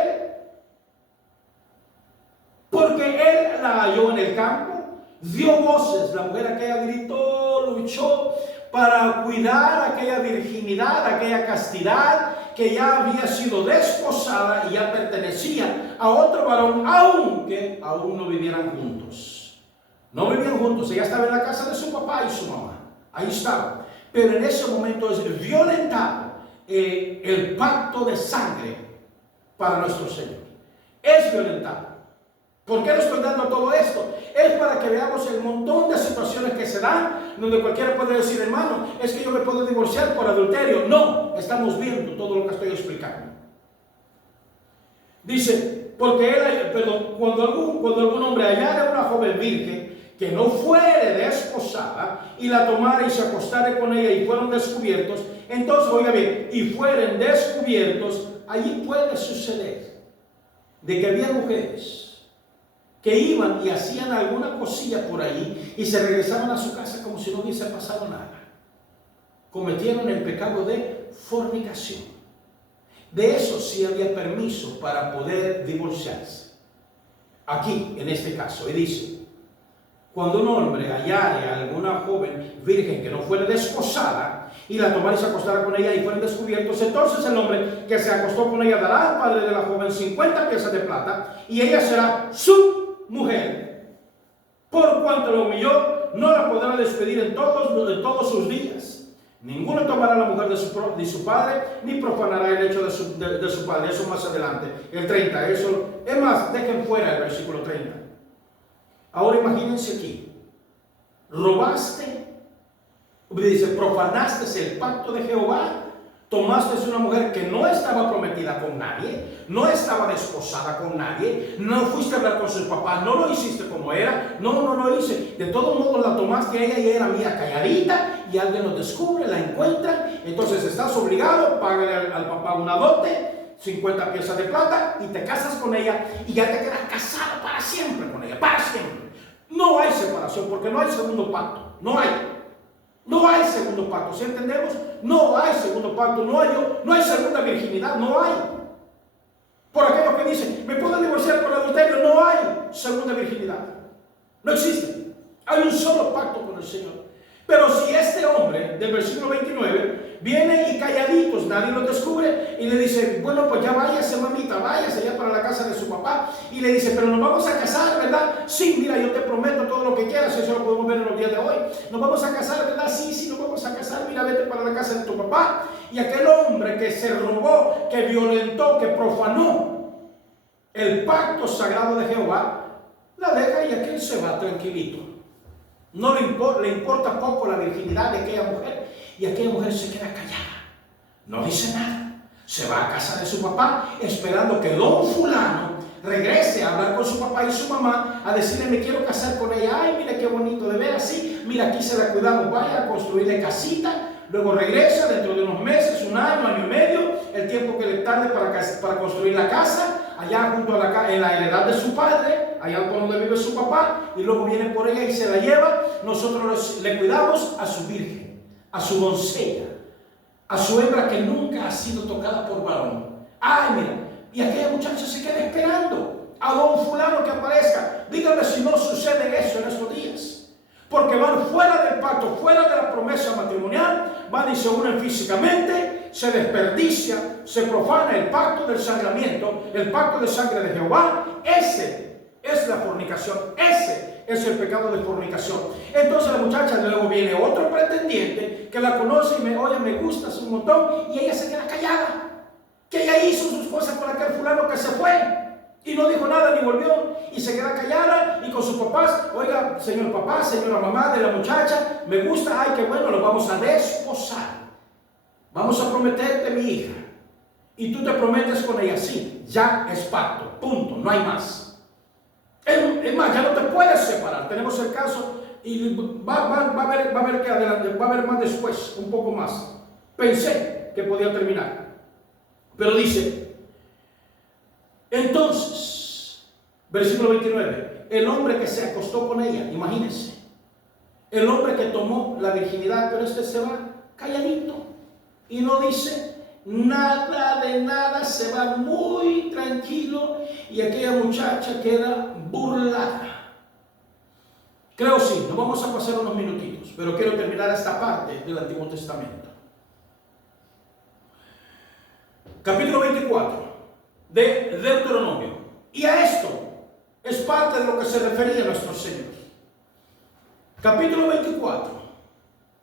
porque él la halló en el campo, dio voces, la mujer aquella gritó, luchó para cuidar aquella virginidad, aquella castidad que ya había sido desposada y ya pertenecía a otro varón, aunque aún no vivieran juntos. No vivían juntos, ella estaba en la casa de su papá y su mamá, ahí estaba. Pero en ese momento es violentado el pacto de sangre para nuestro Señor. Es violentado. ¿Por qué le estoy dando todo esto? Es para que veamos el montón de situaciones que se dan, donde cualquiera puede decir, hermano, es que yo me puedo divorciar por adulterio. No, estamos viendo todo lo que estoy explicando. Dice, porque cuando algún hombre hallara una joven virgen que no fuere desposada y la tomara y se acostara con ella y fueron descubiertos, entonces, oiga bien, y fueren descubiertos, allí puede suceder de que había mujeres que iban y hacían alguna cosilla por ahí y se regresaban a su casa como si no hubiese pasado nada. Cometieron el pecado de fornicación. De eso sí había permiso para poder divorciarse. Aquí, en este caso, y dice, cuando un hombre hallare a alguna joven virgen que no fuera desposada y la tomara y se acostara con ella y fueran descubiertos, entonces el hombre que se acostó con ella dará al padre de la joven 50 piezas de plata y ella será su mujer. Por cuanto la humilló, no la podrá despedir en todos sus días. Ninguno tomará la mujer de su padre, ni profanará el hecho de su padre. Eso más adelante, el 30. Eso, es más, dejen fuera el versículo 30. Ahora imagínense aquí. Robaste, dice, profanaste el pacto de Jehová. Tomaste una mujer que no estaba prometida con nadie, no estaba desposada con nadie, no fuiste a hablar con su papá, no lo hiciste como era, no lo hice. De todos modos la tomaste a ella y era mía calladita y alguien lo descubre, la encuentra, entonces estás obligado, págale al papá una dote, 50 piezas de plata y te casas con ella y ya te quedas casado para siempre con ella, para siempre. No hay separación porque no hay segundo pacto, no hay. No hay segundo pacto, ¿sí entendemos? No hay segundo pacto, no hay segunda virginidad, no hay. Por aquellos que dicen, ¿me puedo divorciar por adulterio? No hay segunda virginidad. No existe. Hay un solo pacto con el Señor. Pero si este hombre, del versículo 29, viene y calladitos, nadie lo descubre, y le dice, bueno, pues ya váyase, mamita, váyase ya para la casa de su papá, y le dice, pero nos vamos a casar, ¿verdad? Sí, mira, yo te prometo todo lo que quieras, eso lo podemos ver en los días de hoy. Nos vamos a casar, ¿verdad? Sí, nos vamos a casar, mira, vete para la casa de tu papá. Y aquel hombre que se robó, que violentó, que profanó el pacto sagrado de Jehová, la deja y aquel se va tranquilito. No le importa poco la virginidad de aquella mujer y aquella mujer se queda callada, no dice nada, se va a casa de su papá esperando que don fulano regrese a hablar con su papá y su mamá a decirle, me quiero casar con ella, ay mira qué bonito, de ver así, mira aquí se la cuidamos, vaya a construirle casita, luego regresa dentro de unos meses, un año y medio, el tiempo que le tarde para construir la casa, allá junto a en la heredad de su padre, allá por donde vive su papá, y luego viene por ella y se la lleva. Nosotros le cuidamos a su virgen, a su doncella, a su hembra que nunca ha sido tocada por varón. Ay, mira, y aquella muchacha se queda esperando a don fulano que aparezca. Dígame si no sucede eso en estos días. porque van fuera del pacto, fuera de la promesa matrimonial, van y se unen físicamente, se desperdicia, se profana el pacto del sangramiento, el pacto de sangre de Jehová. Ese es la fornicación, ese es el pecado de fornicación. Entonces la muchacha, luego viene otro pretendiente que la conoce y oye, me gustas un montón, y ella se queda callada, que ella hizo sus cosas con aquel fulano que se fue. Y no dijo nada ni volvió y se queda callada y con sus papás, oiga, señor papá, señora mamá de la muchacha, me gusta, ay, qué bueno, lo vamos a desposar. Vamos a prometerte mi hija. Y tú te prometes con ella, sí, ya es pacto, punto, no hay más. Es más, ya no te puedes separar. Tenemos el caso y va a ver que adelante, va a haber más después, un poco más. Pensé que podía terminar. Pero dice, entonces, versículo 29, el hombre que se acostó con ella, imagínense, el hombre que tomó la virginidad, pero este se va calladito y no dice nada de nada, se va muy tranquilo y aquella muchacha queda burlada. Creo sí, nos vamos a pasar unos minutitos, pero quiero terminar esta parte del Antiguo Testamento. Capítulo 24 de Deuteronomio. Y a esto es parte de lo que se refería a nuestro Señor. Capítulo 24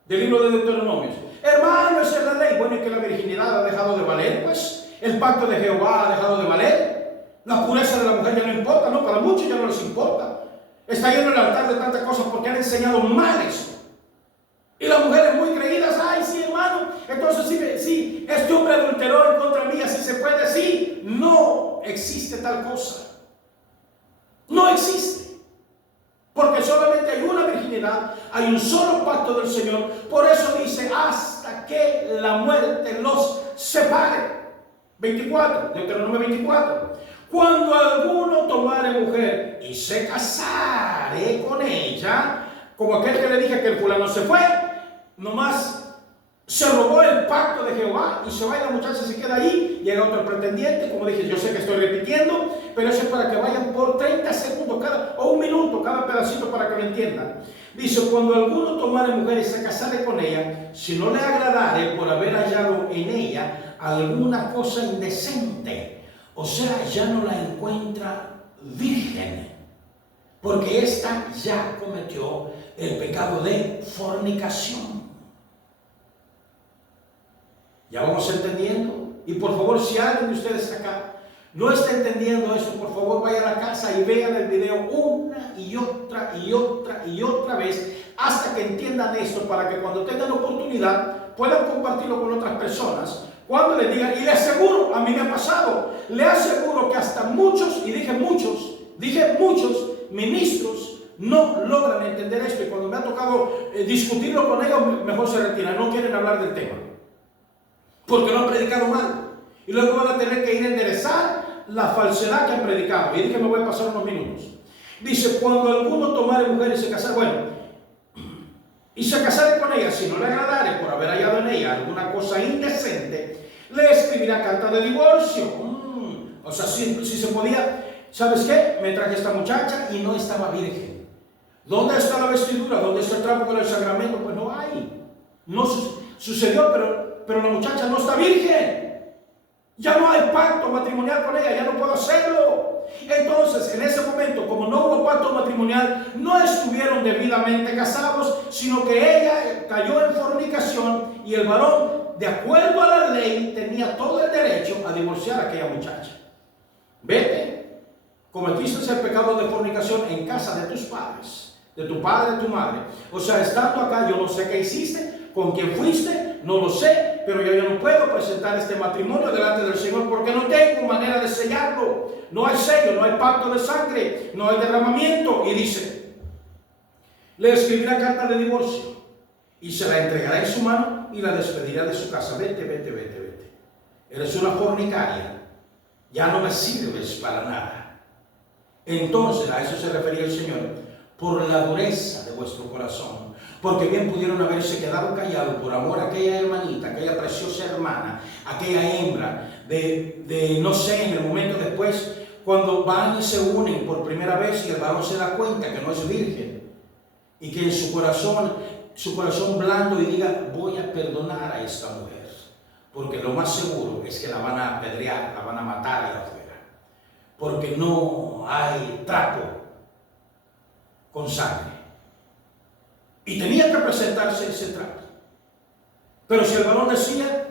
del libro de Deuteronomio. Hermano, esa es la ley. Bueno, ¿y que la virginidad ha dejado de valer? Pues el pacto de Jehová ha dejado de valer. La pureza de la mujer ya no importa, ¿no? Para muchos ya no les importa. Está lleno el altar de tantas cosas porque han enseñado mal eso. Y las mujeres muy creídas, ay, sí, hermano, entonces sí, este hombre adulteró en contra mía, si se puede, sí. No existe tal cosa. No existe. Porque solamente hay una virginidad, hay un solo pacto del Señor. Por eso dice, hasta que la muerte los separe. 24, Deuteronomio 24. Cuando alguno tomare mujer y se casare con ella, como aquel que le dije que el fulano se fue, nomás se robó el pacto de Jehová y se va y la muchacha se queda ahí, llega otro pretendiente, como dije, yo sé que estoy repitiendo, pero eso es para que vayan por 30 segundos o un minuto cada pedacito para que lo entiendan. Dice, cuando alguno tomare mujer y se casare con ella, si no le agradare por haber hallado en ella alguna cosa indecente, o sea, ya no la encuentra virgen, porque ésta ya cometió el pecado de fornicación. ¿Ya vamos entendiendo? Y por favor, si alguien de ustedes acá no está entendiendo eso, por favor vaya a la casa y vean el video una y otra y otra y otra vez hasta que entiendan esto, para que cuando tengan oportunidad puedan compartirlo con otras personas. Cuando les digan, y le aseguro, a mí me ha pasado, le aseguro que hasta muchos, y dije muchos ministros no logran entender esto, y cuando me ha tocado discutirlo con ellos, mejor se retiran, no quieren hablar del tema, porque lo han predicado mal, y luego van a tener que ir a enderezar la falsedad que han predicado. Y dije, me voy a pasar unos minutos. Dice, cuando alguno tomare mujer y se casare, y se casare con ella, si no le agradare por haber hallado en ella alguna cosa indecente, le escribirá carta de divorcio. O sea, si se podía, ¿sabes qué? Me traje esta muchacha y no estaba virgen. ¿Dónde está la vestidura? ¿Dónde está el trapo con el sacramento? Pues no hay. No sucedió, pero la muchacha no está virgen. Ya no hay pacto matrimonial con ella, ya no puedo hacerlo. Entonces, en ese momento, como no hubo pacto matrimonial, no estuvieron debidamente casados, sino que ella cayó en fornicación y el varón, de acuerdo a la ley, tenía todo el derecho a divorciar a aquella muchacha. Vete, cometiste el pecado de fornicación en casa de tus padres, de tu padre, de tu madre. O sea, estando acá, yo no sé qué hiciste, con quién fuiste, no lo sé, pero yo no puedo presentar este matrimonio delante del Señor porque no tengo manera de sellarlo. No hay sello, no hay pacto de sangre, no hay derramamiento. Y dice, le escribirá carta de divorcio y se la entregará en su mano y la despedirá de su casa. Vete. Eres una fornicaria, ya no me sirves para nada. Entonces, a eso se refería el Señor, por la dureza de vuestro corazón. Porque bien pudieron haberse quedado callados por amor a aquella hermanita, aquella preciosa hermana, aquella hembra, no sé, en el momento después, cuando van y se unen por primera vez y el varón se da cuenta que no es virgen. y que en su corazón blando y diga, voy a perdonar a esta mujer, porque lo más seguro es que la van a apedrear, la van a matar allá afuera, porque no hay trapo con sangre. Y tenía que presentarse ese trapo. Pero si el varón decía,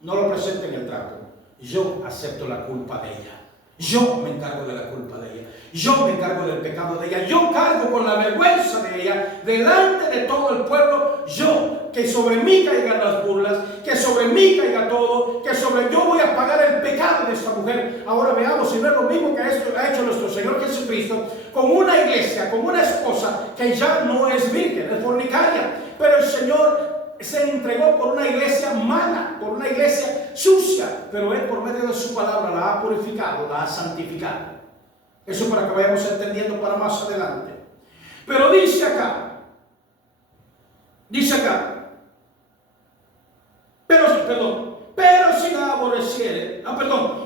no lo presenten el trapo, yo acepto la culpa de ella, yo me encargo de la culpa de ella, yo me encargo del pecado de ella, yo cargo con la vergüenza de ella delante de todo el pueblo, yo, que sobre mí caigan las burlas, que sobre mí caiga todo, que sobre yo voy a pagar el pecado de esta mujer. Ahora veamos si no es lo mismo que ha hecho nuestro Señor Jesucristo con una iglesia, con una esposa que ya no es virgen, es fornicaria, pero el Señor se entregó por una iglesia mala, por una iglesia sucia, pero Él por medio de su palabra la ha purificado, la ha santificado. Eso para que vayamos entendiendo para más adelante. Pero dice acá, pero si la aborreciere,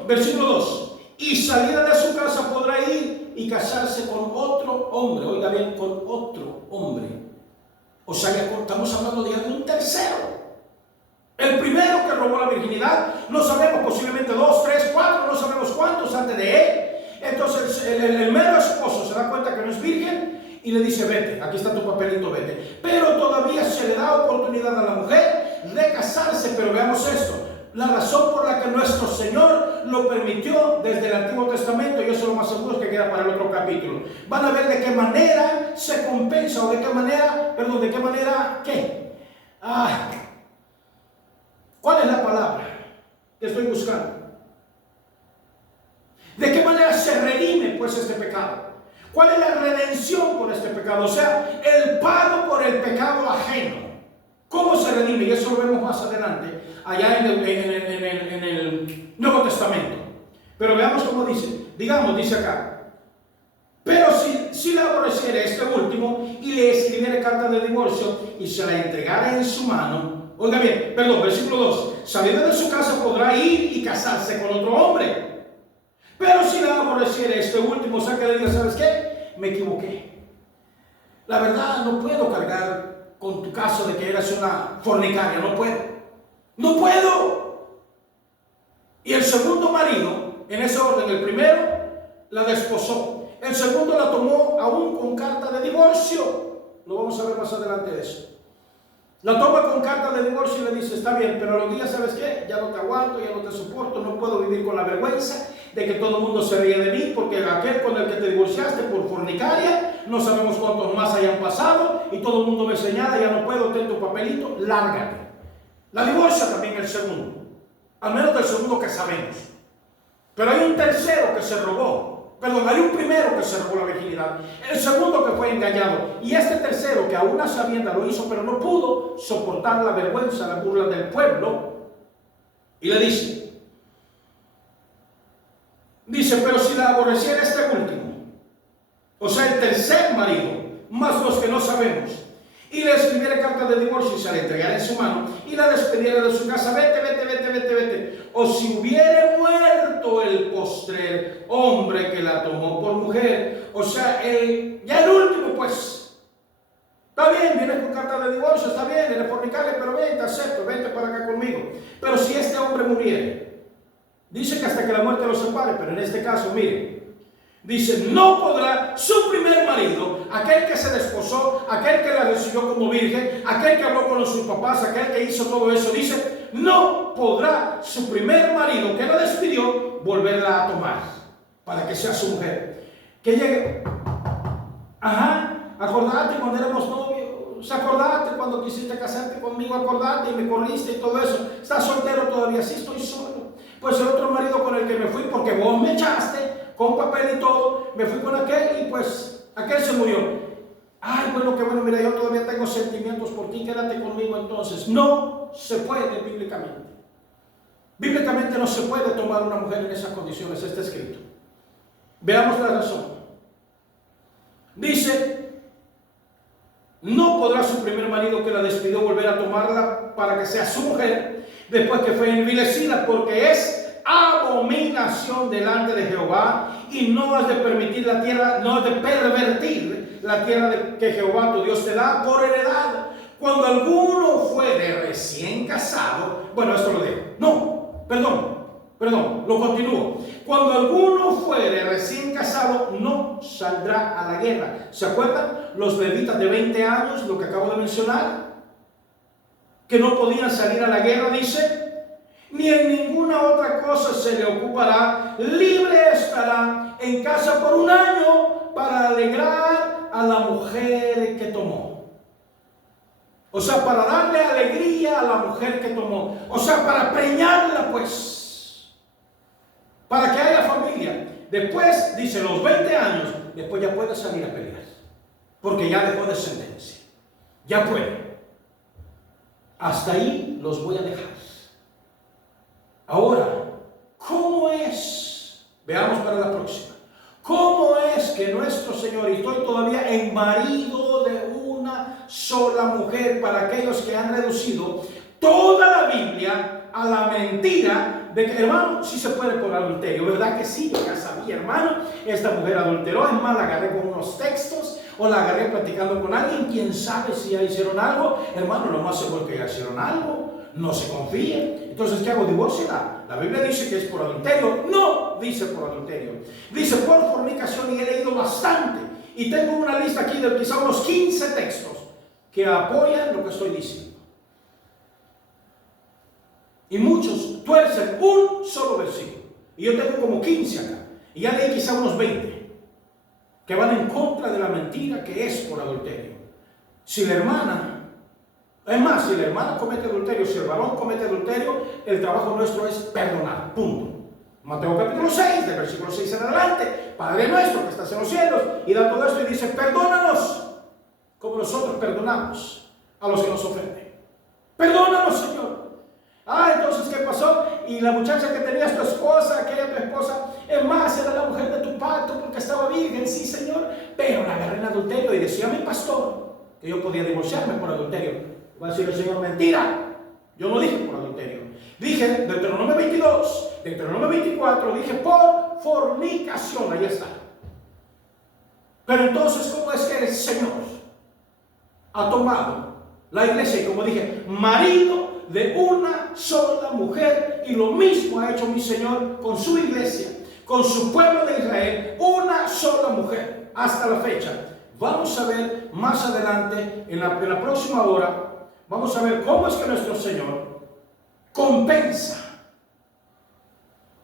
versículo 2, y salida de su casa podrá ir y casarse con otro hombre, oiga bien, con otro hombre. O sea, ya estamos hablando de un tercero. El primero que robó la virginidad, no sabemos, posiblemente 2, 3, 4, no sabemos cuántos antes de él. Entonces el mero esposo se da cuenta que no es virgen y le dice, vete, aquí está tu papelito, vete. Pero todavía se le da oportunidad a la mujer de casarse. Pero veamos esto, la razón por la que nuestro Señor lo permitió desde el Antiguo Testamento, y eso lo más seguro es que queda para el otro capítulo. Van a ver de qué manera se compensa, o de qué manera, ¿qué? ¿Cuál es la palabra que estoy buscando? ¿De qué manera se redime pues este pecado? ¿Cuál es la redención por este pecado? O sea, el pago por el pecado ajeno. ¿Cómo se redime? Y eso lo vemos más adelante, allá en el Nuevo Testamento. Pero veamos cómo dice. Dice acá, pero si la aborreciere este último y le escribiere carta de divorcio y se la entregara en su mano, oiga bien, versículo 2, saliendo de su casa podrá ir y casarse con otro hombre. Pero si la aborreciere este último, o sea que le diga, ¿sabes qué? Me equivoqué. La verdad, no puedo cargar con tu caso de que eras una fornicaria, no puedo. Y el segundo marido, en ese orden, el primero la desposó, el segundo la tomó aún con carta de divorcio. Lo vamos a ver más adelante de eso. La toma con carta de divorcio y le dice, está bien, pero a los días, ¿sabes qué? Ya no te aguanto, ya no te soporto, no puedo vivir con la vergüenza de que todo el mundo se ríe de mí, porque aquel con el que te divorciaste por fornicaria, no sabemos cuántos más hayan pasado, y todo el mundo me señala, ya no puedo, ten tu papelito, lárgate. La divorcia también el segundo, al menos del segundo que sabemos. Pero hay un tercero que se robó. Hay un primero que se robó la virginidad, el segundo que fue engañado, y este tercero que aún a sabiendas lo hizo, pero no pudo soportar la vergüenza, la burla del pueblo, y le dice, pero si la aborreciera este último, o sea el tercer marido, más los que no sabemos, y le escribiera carta de divorcio y se la entregara en su mano y la despediera de su casa, vete. O si hubiere muerto el postrer hombre que la tomó por mujer, o sea, ya el último, pues, está bien, vienes con carta de divorcio, está bien, eres fornicario, pero ven, te acepto, vente para acá conmigo. Pero si este hombre muriere, dice que hasta que la muerte lo separe, pero en este caso, miren, dice, no podrá su primer marido, aquel que se desposó, aquel que la recibió como virgen, aquel que habló con sus papás, aquel que hizo todo eso, dice, no podrá su primer marido que la despidió volverla a tomar para que sea su mujer. Que llegue, acordate cuando éramos novios, acordate cuando quisiste casarte conmigo, acordate y me corriste y todo eso. ¿Estás soltero todavía? Sí, estoy solo. Pues el otro marido con el que me fui, porque vos me echaste con papel y todo, me fui con aquel y pues aquel se murió. Ay, bueno, qué bueno, mira, yo todavía tengo sentimientos por ti, quédate conmigo entonces. No se puede bíblicamente. Bíblicamente no se puede tomar una mujer en esas condiciones, está escrito. Veamos la razón. Dice, no podrá su primer marido que la despidió volver a tomarla para que sea su mujer después que fue envilecida, porque es abominación delante de Jehová, y no has de permitir la tierra, no has de pervertir la tierra que Jehová tu Dios te da por heredad. Cuando alguno fuere recién casado, bueno, esto lo dejo. No, perdón, lo continúo. Cuando alguno fuere recién casado, no saldrá a la guerra. ¿Se acuerdan? Los levitas de 20 años, lo que acabo de mencionar, que no podían salir a la guerra, dice, ni en ninguna otra cosa se le ocupará, libre estará en casa por 1 año para alegrar a la mujer que tomó. O sea, para darle alegría a la mujer que tomó. O sea, para preñarla, pues. Para que haya familia. Después, dice, los 20 años, después ya puede salir a pelear. Porque ya dejó descendencia. Ya puede. Hasta ahí los voy a dejar. Ahora, ¿cómo es? Veamos para la próxima. ¿Cómo es que nuestro Señor, y estoy todavía en marido de una sola mujer para aquellos que han reducido toda la Biblia a la mentira de que, hermano, sí se puede por adulterio? ¿Verdad que sí? Ya sabía, hermano, esta mujer adulteró. Es más, la agarré con unos textos o la agarré platicando con alguien. ¿Quién sabe si ya hicieron algo? Hermano, lo más seguro que ya hicieron algo. No se confíe. Entonces, ¿qué hago? Divórciala. La Biblia dice que es por adulterio. No dice por adulterio. Dice por fornicación, y he leído bastante. Y tengo una lista aquí de quizá unos 15 textos que apoyan lo que estoy diciendo. Y muchos tuercen un solo versículo. Y yo tengo como 15 acá. Y ya leí quizá unos 20 que van en contra de la mentira que es por adulterio. Si la hermana... Es más, si la hermana comete adulterio, si el varón comete adulterio, el trabajo nuestro es perdonar, punto. Mateo capítulo 6, del versículo 6 en adelante. Padre nuestro que estás en los cielos, y da todo esto y dice, perdónanos, como nosotros perdonamos a los que nos ofenden. Perdónanos, Señor. Entonces, ¿qué pasó? Y la muchacha que tenías tu esposa, aquella tu esposa, es más, era la mujer de tu pacto porque estaba virgen, sí, Señor, pero la agarré en adulterio y decía mi pastor que yo podía divorciarme por adulterio. Va a decir el Señor, mentira. Yo no dije por adulterio. Dije, Deuteronomio 22, Deuteronomio 24, dije por fornicación. Ahí está. Pero entonces, ¿cómo es que el Señor ha tomado la iglesia? Y como dije, marido de una sola mujer. Y lo mismo ha hecho mi Señor con su iglesia, con su pueblo de Israel. Una sola mujer hasta la fecha. Vamos a ver más adelante, en la próxima hora, vamos a ver cómo es que nuestro Señor compensa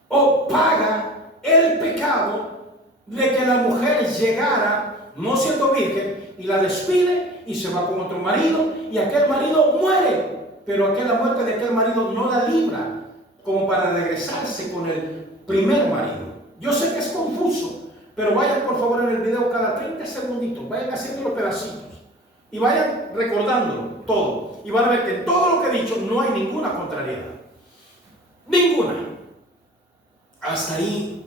o paga el pecado de que la mujer llegara no siendo virgen y la despide y se va con otro marido y aquel marido muere, pero la muerte de aquel marido no la libra como para regresarse con el primer marido. Yo sé que es confuso, pero vayan por favor en el video cada 30 segunditos, vayan haciéndolo pedacitos y vayan recordándolo todo. Y van a ver que en todo lo que he dicho no hay ninguna contrariedad. Ninguna. Hasta ahí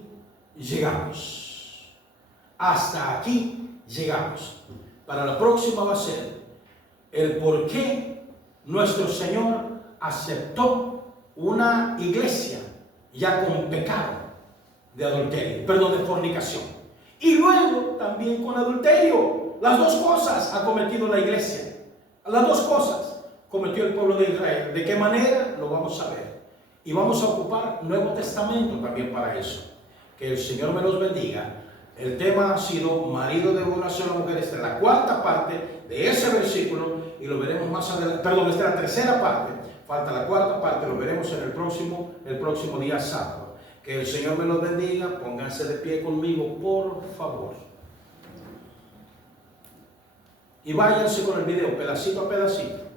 llegamos. Hasta aquí llegamos. Para la próxima va a ser el por qué nuestro Señor aceptó una iglesia ya con pecado de adulterio, perdón, de fornicación. Y luego también con adulterio. Las dos cosas ha cometido la iglesia. Las dos cosas cometió el pueblo de Israel. ¿De qué manera? Lo vamos a ver. Y vamos a ocupar Nuevo Testamento también para eso. Que el Señor me los bendiga. El tema ha sido marido de una sola mujer. Esta es la cuarta parte de ese versículo y lo veremos más adelante. Perdón, esta es la tercera parte. Falta la cuarta parte, lo veremos en el próximo día sábado. Que el Señor me los bendiga. Pónganse de pie conmigo, por favor. Y váyanse con el video pedacito a pedacito.